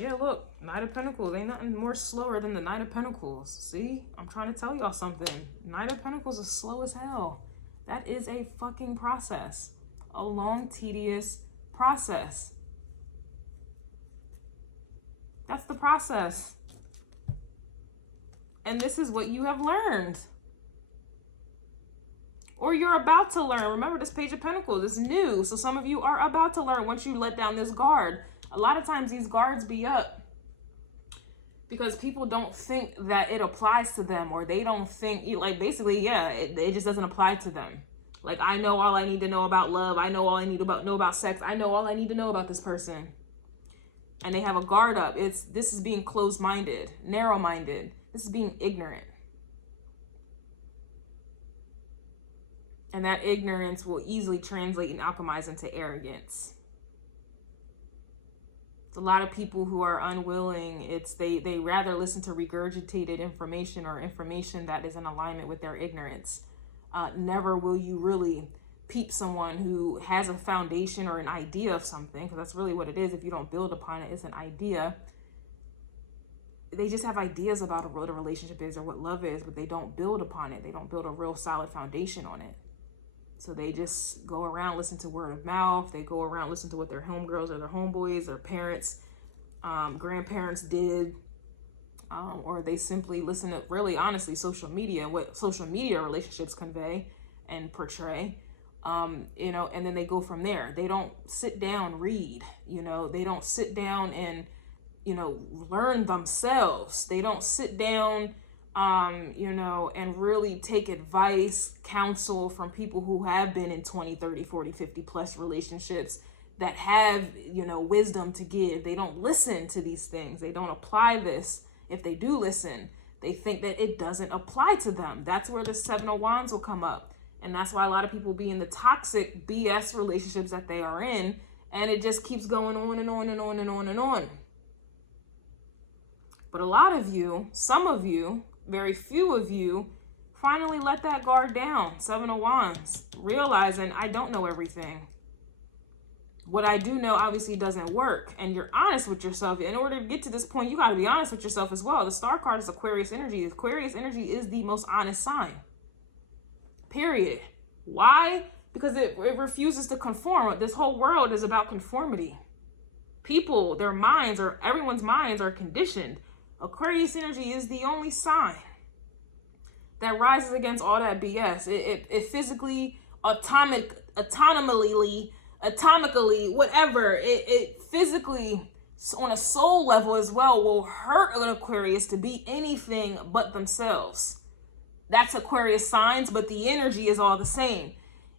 Yeah, look, Knight of Pentacles. Ain't nothing more slower than the Knight of Pentacles. See? I'm trying to tell y'all something. Knight of Pentacles is slow as hell. That is a fucking process. A long, tedious process. That's the process. And this is what you have learned. Or you're about to learn. Remember, this Page of Pentacles is new. So some of you are about to learn once you let down this guard. A lot of times these guards be up because people don't think that it applies to them, or they don't think, like, basically, yeah, it just doesn't apply to them. Like, I know all I need to know about love. I know all I need to know about sex. I know all I need to know about this person. And they have a guard up. This is being closed-minded, narrow-minded. This is being ignorant. And that ignorance will easily translate and alchemize into arrogance. It's a lot of people who are unwilling. They rather listen to regurgitated information or information that is in alignment with their ignorance. Never will you really peep someone who has a foundation or an idea of something, because that's really what it is. If you don't build upon it, it's an idea. They just have ideas about what a relationship is or what love is, but they don't build upon it. They don't build a real solid foundation on it. So they just go around, listen to word of mouth. They go around, listen to what their homegirls or their homeboys or parents, grandparents did. Or they simply listen to, really, honestly, social media, what social media relationships convey and portray, you know, and then they go from there. They don't sit down, read, you know, they don't sit down and, you know, learn themselves. They don't sit down, you know, and really take advice, counsel from people who have been in 20, 30, 40, 50 plus relationships that have, you know, wisdom to give. They don't listen to these things. They don't apply this. If they do listen, they think that it doesn't apply to them. That's where the 7 of Wands will come up. And that's why a lot of people be in the toxic BS relationships that they are in. And it just keeps going on and on and on and on and on. But a lot of you, some of you, very few of you, finally let that guard down. 7 of Wands, realizing I don't know everything. What I do know obviously doesn't work. And you're honest with yourself. In order to get to this point, you got to be honest with yourself as well. The Star card is Aquarius energy. Aquarius energy is the most honest sign. Period. Why? Because it refuses to conform. This whole world is about conformity. People, their minds, or everyone's minds are conditioned. Aquarius energy is the only sign that rises against all that BS. It physically, atomically, whatever, it physically, on a soul level as well, will hurt an Aquarius to be anything but themselves. That's Aquarius signs, but the energy is all the same.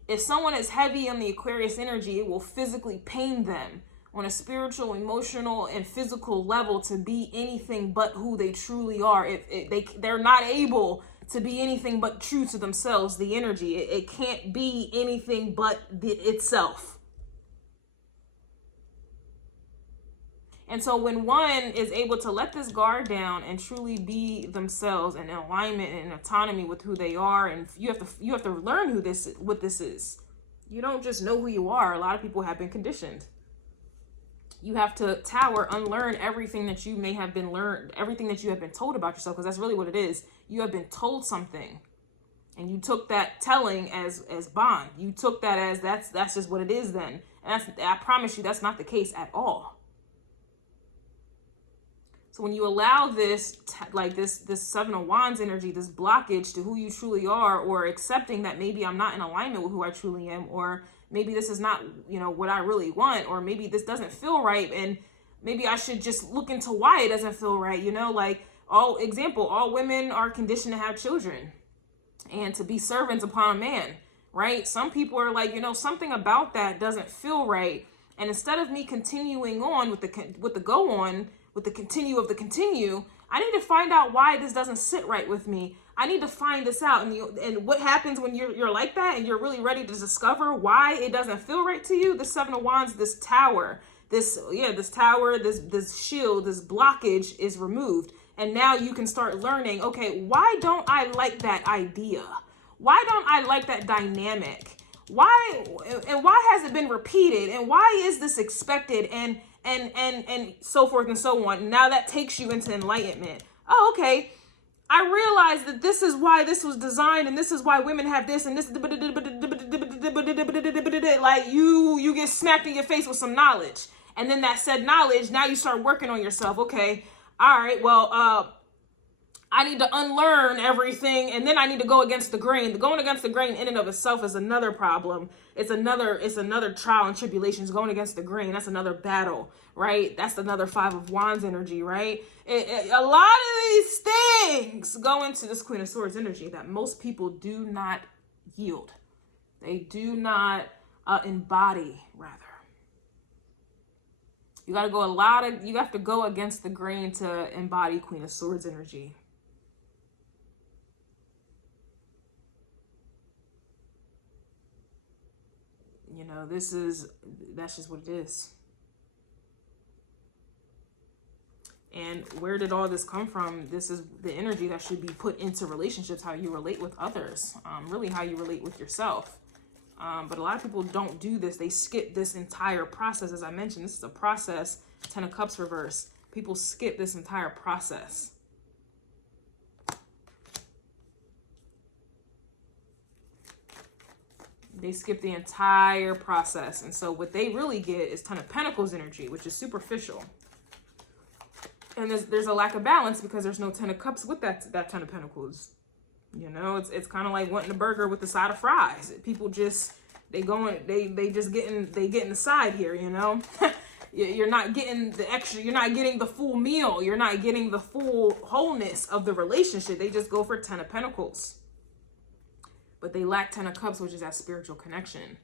If someone is heavy on the Aquarius energy, it will physically pain them on a spiritual, emotional, and physical level to be anything but who they truly are. They're not able to be anything but true to themselves, the energy. It can't be anything but itself. And so when one is able to let this guard down and truly be themselves and in alignment and autonomy with who they are, and you have to learn what this is. You don't just know who you are. A lot of people have been conditioned. You have to unlearn everything that you may have been learned, everything that you have been told about yourself, because that's really what it is. You have been told something, and you took that telling as bond. You took that as that's just what it is then. And I promise you, that's not the case at all. So when you allow this, this Seven of Wands energy, this blockage to who you truly are, or accepting that maybe I'm not in alignment with who I truly am, or maybe this is not, what I really want, or maybe this doesn't feel right, and maybe I should just look into why it doesn't feel right, all women are conditioned to have children and to be servants upon a man, right? Some people are like, something about that doesn't feel right. And instead of me continuing on with the continue of the continue, I need to find out why this doesn't sit right with me. I need to find this out. And what happens when you're like that and you're really ready to discover why it doesn't feel right to you? The Seven of Wands, this tower, this tower, this shield, this blockage is removed. And now you can start learning, okay, why don't I like that idea? Why don't I like that dynamic? Why has it been repeated? And why is this expected? And so forth and so on. Now that takes you into enlightenment. Oh, okay. I realize that this is why this was designed, and this is why women have this, and this, like you get smacked in your face with some knowledge. And then that said knowledge, now you start working on yourself. Okay. All right. Well, I need to unlearn everything, and then I need to go against the grain. Going against the grain in and of itself is another problem. It's another trial and tribulations. Going against the grain, that's another battle, right? That's another Five of Wands energy, right? A lot of these things go into this Queen of Swords energy that most people do not yield. They do not embody, rather. You have to go against the grain to embody Queen of Swords energy. That's just what it is. And where did all this come from? This is the energy that should be put into relationships, how you relate with others, really how you relate with yourself. But a lot of people don't do this. They skip this entire process. As I mentioned, this is a process. Ten of Cups reverse. People skip this entire process. They skip the entire process. And so what they really get is Ten of Pentacles energy, which is superficial. And there's a lack of balance because there's no Ten of Cups with that Ten of Pentacles. It's kind of like wanting a burger with a side of fries. People just, they getting the side here, You're not getting the extra, you're not getting the full meal. You're not getting the full wholeness of the relationship. They just go for Ten of Pentacles. But they lack Ten of Cups, which is that spiritual connection,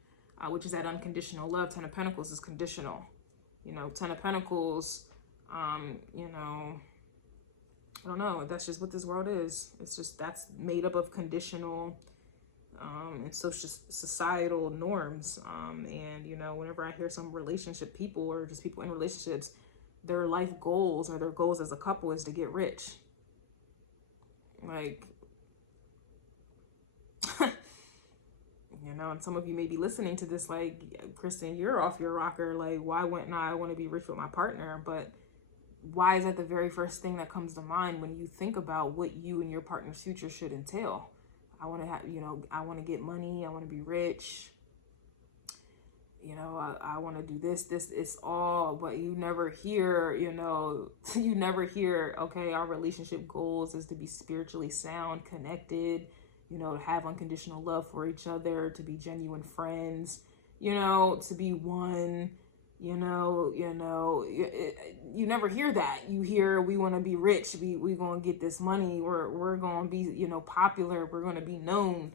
which is that unconditional love. Ten of Pentacles is conditional. Ten of Pentacles, I don't know. That's just what this world is. It's just, that's made up of conditional and societal norms. And, whenever I hear some relationship people or just people in relationships, their life goals or their goals as a couple is to get rich. Like, and some of you may be listening to this like, Kristen, you're off your rocker. Like, why wouldn't I want to be rich with my partner? But why is that the very first thing that comes to mind when you think about what you and your partner's future should entail? I want to have, I want to get money. I want to be rich. I want to do this, it's all, but you never hear, okay, our relationship goals is to be spiritually sound, connected, to have unconditional love for each other, to be genuine friends, to be one, you never hear that. You hear, we want to be rich. We going to get this money. We're going to be, popular. We're going to be known.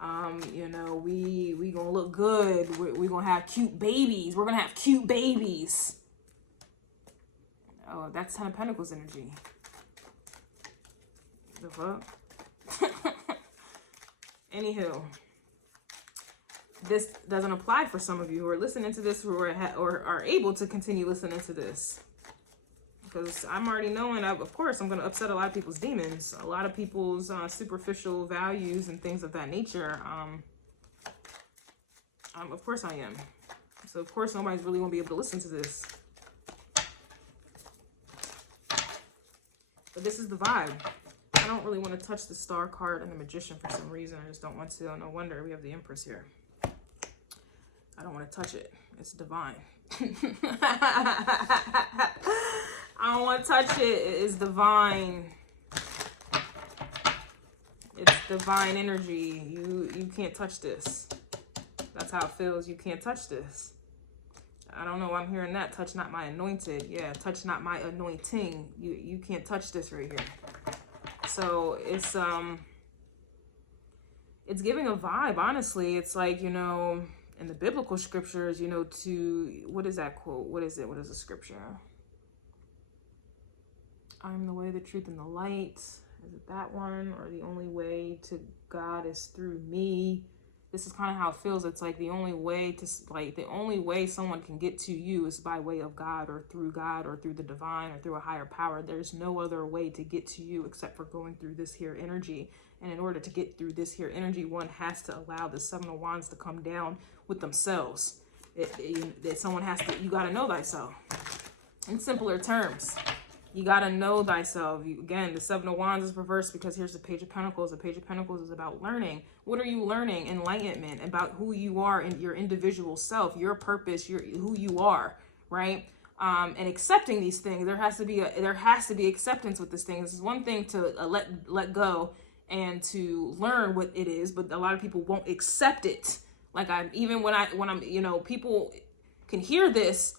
We going to look good. We're going to have cute babies. We're going to have cute babies. Oh, that's Ten of Pentacles energy. The fuck? Anywho, this doesn't apply for some of you who are listening to this, or are able to continue listening to this. because I'm already knowing, of course, I'm going to upset a lot of people's demons, a lot of people's superficial values and things of that nature. Of course I am. So, of course, nobody's really going to be able to listen to this. But this is the vibe. I don't really want to touch the Star card and the Magician for some reason. I just don't want to. No wonder we have the Empress here. I don't want to touch it. It's divine. I don't want to touch it. It is divine. It's divine energy. You can't touch this. That's how it feels. You can't touch this. I don't know why I'm hearing that. Touch not my anointed. Yeah, touch not my anointing. You can't touch this right here. So it's giving a vibe, honestly. It's like, you know, in the biblical scriptures, you know, what is that quote? What is it? What is the scripture? I'm the way, the truth, and the light. Is it that one? Or the only way to God is through me? This is kind of how it feels. It's like the only way someone can get to you is by way of God or through the divine or through a higher power. There's no other way to get to you except for going through this here energy. And in order to get through this here energy, one has to allow the Seven of Wands to come down with themselves. Someone has to, you got to know thyself. In simpler terms, you got to know thyself. Again, the Seven of Wands is reversed because here's the Page of Pentacles. The Page of Pentacles is about learning. What are you learning? Enlightenment about who you are and your individual self, your purpose, who you are, right? And accepting these things. There has to be acceptance with this thing. This is one thing to let go and to learn what it is, but a lot of people won't accept it. Like when I'm, you know, people can hear this.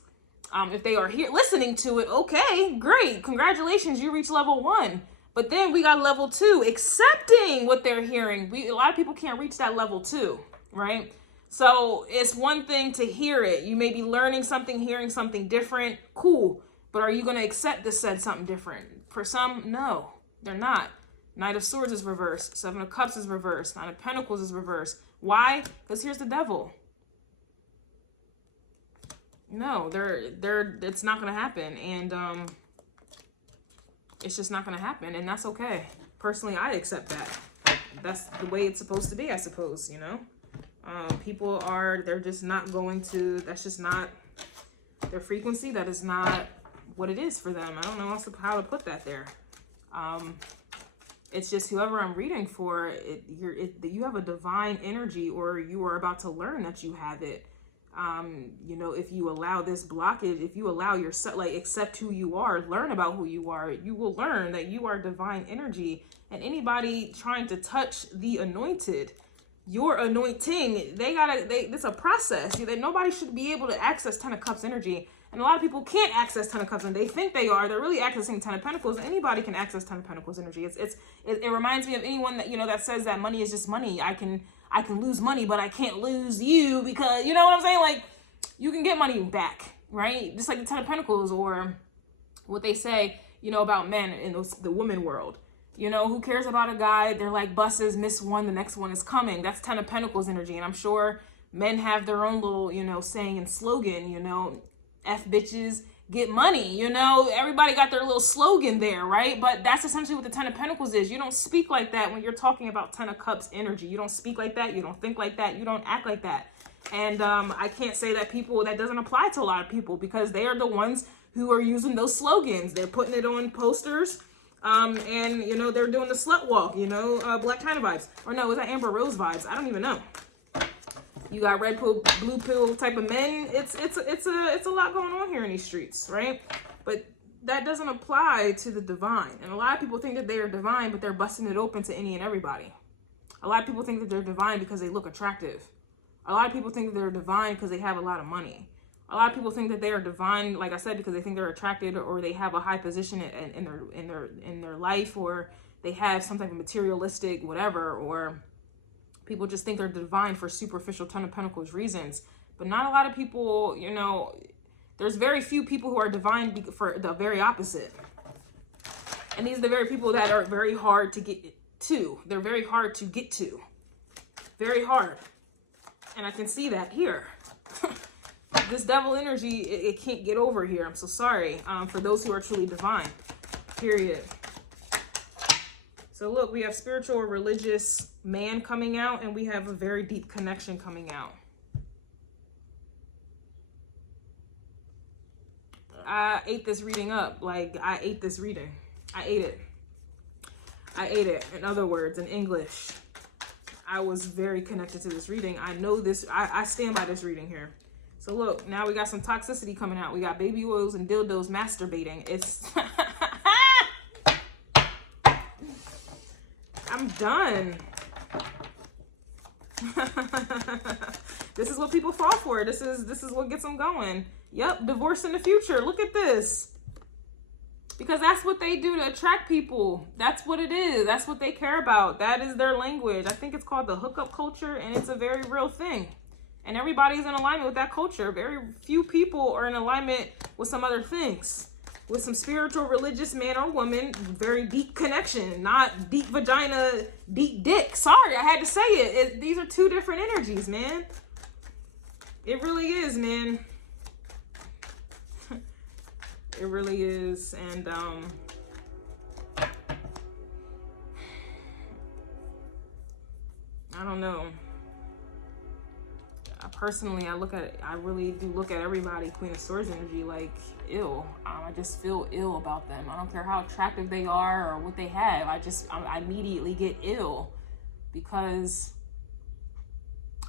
If they are here listening to it, okay, great. Congratulations, you reached level 1. But then we got level 2, accepting what they're hearing. A lot of people can't reach that level 2, right? So it's one thing to hear it. You may be learning something, hearing something different. Cool. But are you going to accept this said something different? For some, no, they're not. Knight of Swords is reversed. Seven of Cups is reversed. Nine of Pentacles is reversed. Why? Because here's the devil. No, it's not going to happen. And it's just not going to happen. And that's okay. Personally, I accept that. That's the way it's supposed to be, I suppose, you know. People they're just not going to, that's just not their frequency. That is not what it is for them. I don't know how to put that there. It's just whoever I'm reading for, you have a divine energy, or you are about to learn that you have it. You know, if you allow this blockage, if you allow yourself, like, accept who you are, learn about who you are, you will learn that you are divine energy. And anybody trying to touch the anointed, your anointing, it's a process. Nobody should be able to access Ten of Cups energy. And a lot of people can't access Ten of Cups, and they think they are. They're really accessing Ten of Pentacles. Anybody can access Ten of Pentacles energy. It reminds me of anyone that, you know, that says that money is just money. I can lose money, but I can't lose you, because, you know what I'm saying? Like, you can get money back, right? Just like the Ten of Pentacles, or what they say, you know, about men in the woman world. You know, who cares about a guy? They're like buses, miss one, the next one is coming. That's Ten of Pentacles energy. And I'm sure men have their own little, you know, saying and slogan, you know, F bitches, get money, you know, everybody got their little slogan there, right? But that's essentially what the Ten of Pentacles is. You don't speak like that when you're talking about Ten of Cups energy. You don't speak like that. You don't think like that. You don't act like that. And I can't say that doesn't apply to a lot of people, because they are the ones who are using those slogans. They're putting it on posters. And, you know, they're doing the slut walk, you know, Black China vibes. Or no, is that Amber Rose vibes? I don't even know. You got red pill, blue pill type of men. It's a lot going on here in these streets, right? But that doesn't apply to the divine. And a lot of people think that they are divine, but they're busting it open to any and everybody. A lot of people think that they're divine because they look attractive. A lot of people think that they're divine because they have a lot of money. A lot of people think that they are divine, like I said, because they think they're attracted, or they have a high position in their life, or they have some type of materialistic whatever, or people just think they're divine for superficial Ten of Pentacles reasons. But not a lot of people, you know, there's very few people who are divine for the very opposite. And these are the very people that are very hard to get to. They're very hard to get to. Very hard. And I can see that here. this devil energy, it can't get over here. I'm so sorry. For those who are truly divine, period. So look, we have spiritual or religious man coming out, and we have a very deep connection coming out. I ate this reading up. Like, I ate this reading. I ate it. I ate it. In other words, in English, I was very connected to this reading. I know this. I stand by this reading here. So look, now we got some toxicity coming out. We got baby oils and dildos masturbating. It's... I'm done. This is what people fall for. This is what gets them going. Yep, divorce in the future. Look at this. Because that's what they do to attract people. That's what it is. That's what they care about. That is their language. I think it's called the hookup culture, and it's a very real thing. And everybody's in alignment with that culture. Very few people are in alignment with some other things. With some spiritual, religious man or woman, very deep connection, not deep vagina, deep dick. Sorry, I had to say it. These are two different energies, man. It really is, man. It really is. And I don't know. Personally, I really do look at everybody, Queen of Swords energy, like ill. I just feel ill about them. I don't care how attractive they are or what they have. I immediately get ill because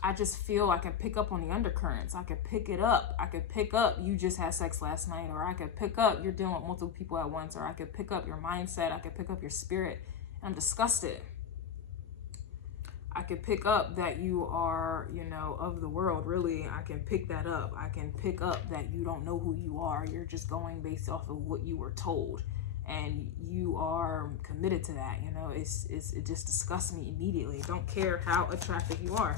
I just feel I can pick up on the undercurrents. I can pick it up. I could pick up you just had sex last night, or I could pick up you're dealing with multiple people at once, or I could pick up your mindset. I could pick up your spirit. I'm disgusted. I can pick up that you are, you know, of the world, really. I can pick that up. I can pick up that you don't know who you are. You're just going based off of what you were told. And you are committed to that, you know. It just disgusts me immediately. Don't care how attractive you are.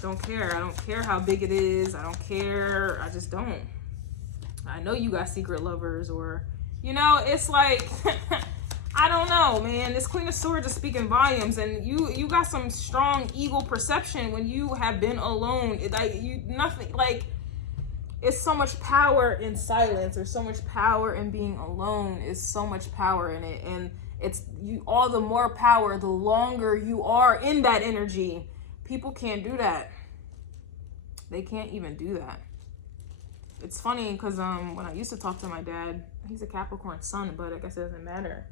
Don't care. I don't care how big it is. I don't care. I just don't. I know you got secret lovers, or, you know, it's like... I don't know, man. This Queen of Swords is speaking volumes, and you got some strong ego perception when you have been alone. It's so much power in silence, or so much power in being alone. Is so much power in it, and it's all the more power the longer you are in that energy. People can't do that. They can't even do that. It's funny because when I used to talk to my dad, he's a Capricorn sun, but I guess it doesn't matter.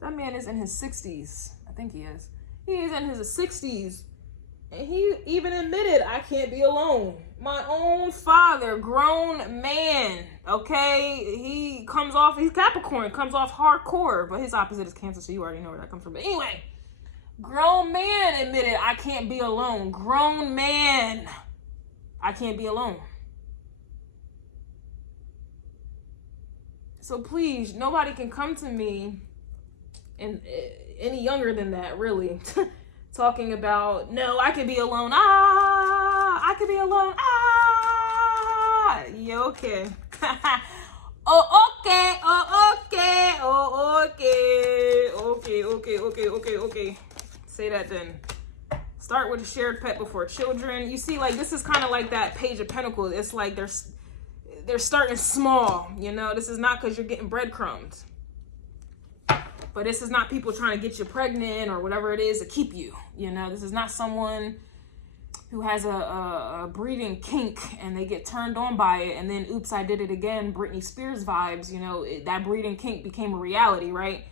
That man is in his 60s. I think he is. He is in his 60s. And he even admitted, I can't be alone. My own father, grown man, okay? He's Capricorn, comes off hardcore, but his opposite is Cancer, so you already know where that comes from. But anyway, grown man admitted, I can't be alone. Grown man, I can't be alone. So please, nobody can come to me and any younger than that, really, talking about, no, I can be alone. I can be alone. Yeah, okay. Okay. Say that then. Start with a shared pet before children. You see, like, this is kind of like that Page of Pentacles. It's like they're starting small, you know. This is not because you're getting breadcrumbs. But this is not people trying to get you pregnant or whatever it is to keep you. You know, this is not someone who has a breeding kink and they get turned on by it. And then, oops, I did it again. Britney Spears vibes, you know, that breeding kink became a reality, right?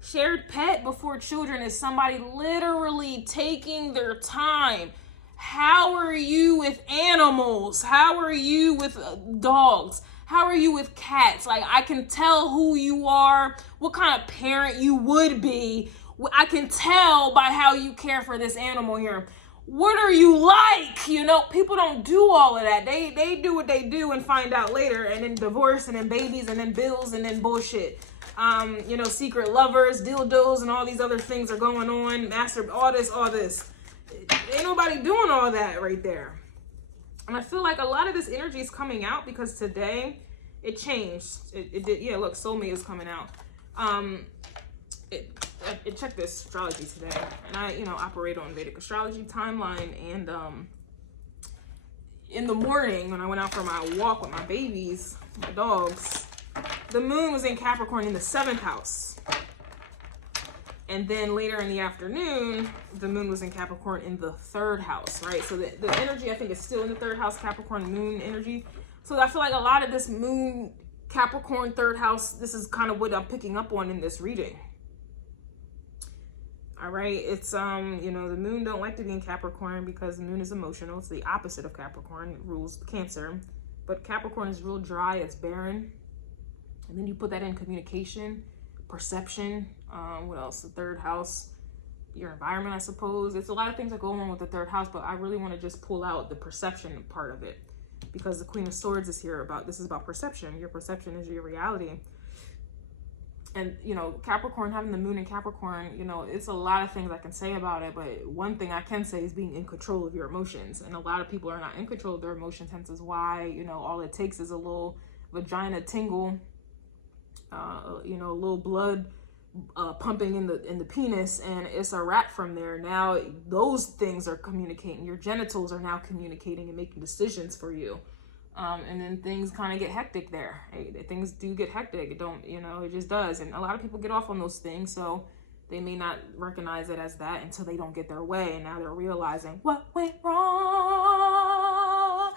Shared pet before children is somebody literally taking their time. How are you with animals? How are you with dogs? How are you with cats? Like, I can tell who you are, what kind of parent you would be. I can tell by how you care for this animal here. What are you like? You know, people don't do all of that. They do what they do and find out later, and then divorce, and then babies, and then bills, and then bullshit. You know, secret lovers, dildos, and all these other things are going on. All this. Ain't nobody doing all that right there. And I feel like a lot of this energy is coming out because today it changed. It did. Yeah, look, soulmate is coming out. It checked this astrology today, and I, you know, operate on Vedic astrology timeline, and in the morning when I went out for my walk with my babies, my dogs, the moon was in Capricorn in the 7th house. And then later in the afternoon, the moon was in Capricorn in the 3rd house, right? So the energy, I think, is still in the 3rd house, Capricorn moon energy. So I feel like a lot of this moon, Capricorn 3rd house, this is kind of what I'm picking up on in this reading. All right, it's, you know, the moon don't like to be in Capricorn because the moon is emotional. It's the opposite of Capricorn. It rules Cancer. But Capricorn is real dry, it's barren. And then you put that in communication, perception, what else? The 3rd house, your environment, I suppose. It's a lot of things that go on with the 3rd house, but I really want to just pull out the perception part of it because the Queen of Swords is here about, this is about perception. Your perception is your reality. And, you know, Capricorn, having the moon in Capricorn, you know, it's a lot of things I can say about it, but one thing I can say is being in control of your emotions. And a lot of people are not in control of their emotions, hence is why, you know, all it takes is a little vagina tingle, you know, a little blood pumping in the penis, and it's a wrap from there. Now those things are communicating. Your genitals are now communicating and making decisions for you. And then things kind of get hectic there. Things do get hectic. It don't, you know, it just does. And a lot of people get off on those things, so they may not recognize it as that until they don't get their way. And now they're realizing what went wrong.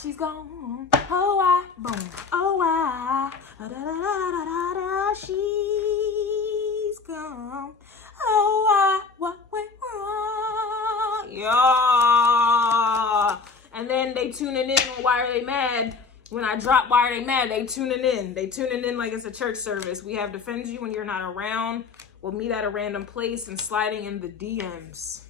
She's gone. Oh, I, boom. Oh, I, da, da, da, da, da, da, she's gone. Oh, I, what went wrong? Yeah. And then they tuning in on Why Are They Mad? When I drop Why Are They Mad, they tuning in. They tuning in like it's a church service. We have defends you when you're not around. We'll meet at a random place and sliding in the DMs.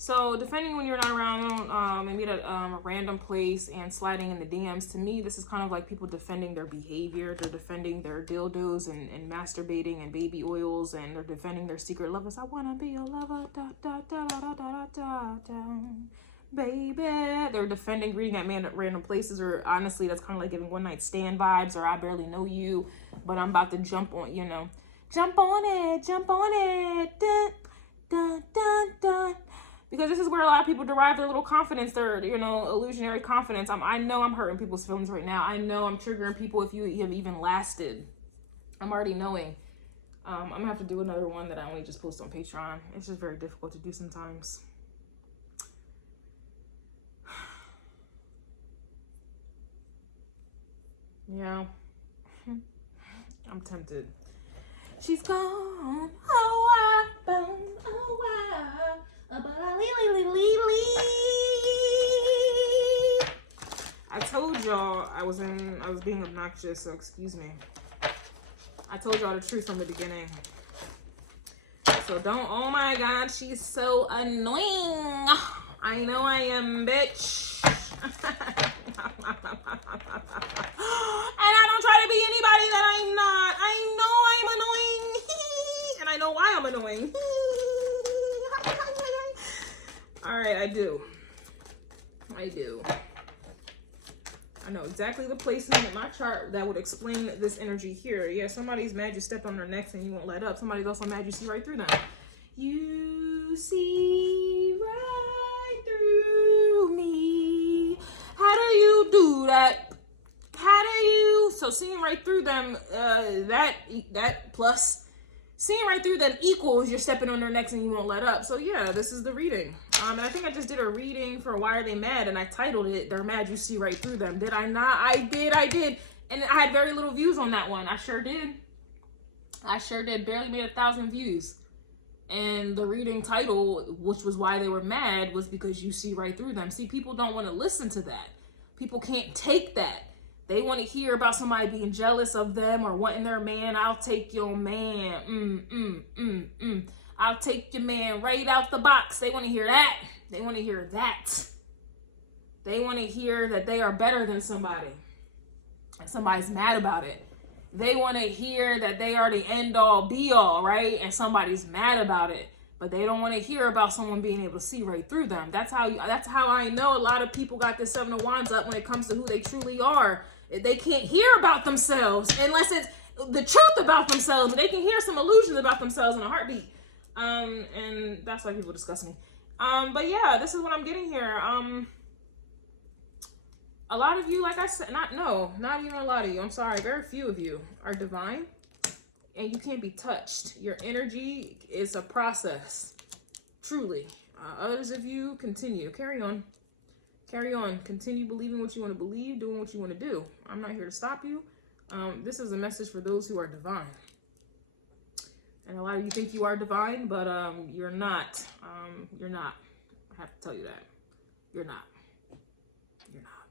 So defending when you're not around, and meet at a random place and sliding in the DMs. To me, this is kind of like people defending their behavior. They're defending their dildos and masturbating and baby oils, and they're defending their secret lovers. I wanna be your lover, da da da da da da da da, baby. They're defending reading at random places, or honestly, that's kind of like giving one night stand vibes, or I barely know you, but I'm about to jump on, you know, jump on it, dun dun dun dun. Because this is where a lot of people derive their little confidence, their, you know, illusionary confidence. I know I'm hurting people's feelings right now. I know I'm triggering people if you have even lasted. I'm already knowing. I'm going to have to do another one that I only just post on Patreon. It's just very difficult to do sometimes. Yeah. I'm tempted. She's gone. Oh, I, boom, oh, I. I told y'all I was being obnoxious, so excuse me. I told y'all the truth from the beginning. So don't, oh my God, she's so annoying. I know I am, bitch. And I don't try to be anybody that I'm not. I know I'm annoying. And I know why I'm annoying. All right, I do. I know exactly the placement in my chart that would explain this energy here. Yeah, somebody's mad you stepped on their necks and you won't let up. Somebody's also mad you see right through them. You see right through me. How do you do that? How do you? So seeing right through them, that plus seeing right through them equals you're stepping on their necks and you won't let up. So yeah, this is the reading. And I think I just did a reading for Why Are They Mad? And I titled it, They're Mad You See Right Through Them. Did I not? I did. And I had very little views on that one. I sure did. Barely made 1,000 views. And the reading title, which was Why They Were Mad, was because you see right through them. See, people don't want to listen to that. People can't take that. They want to hear about somebody being jealous of them or wanting their man. I'll take your man. I'll take your man right out the box. They want to hear that. They want to hear that. They want to hear that they are better than somebody. And somebody's mad about it. They want to hear that they are the end all be all, right? And somebody's mad about it. But they don't want to hear about someone being able to see right through them. That's how I know a lot of people got this 7 of Wands up when it comes to who they truly are. They can't hear about themselves unless it's the truth about themselves, but they can hear some illusions about themselves in a heartbeat. And that's why people discuss me. But yeah, this is what I'm getting here. A lot of you, like I said, not even a lot of you, I'm sorry, very few of you are divine, and you can't be touched. Your energy is a process, truly. Others of you, continue, carry on, continue believing what you want to believe, doing what you want to do. I'm not here to stop you. This is a message for those who are divine. And a lot of you think you are divine, but you're not. You're not. I have to tell you that. You're not. You're not.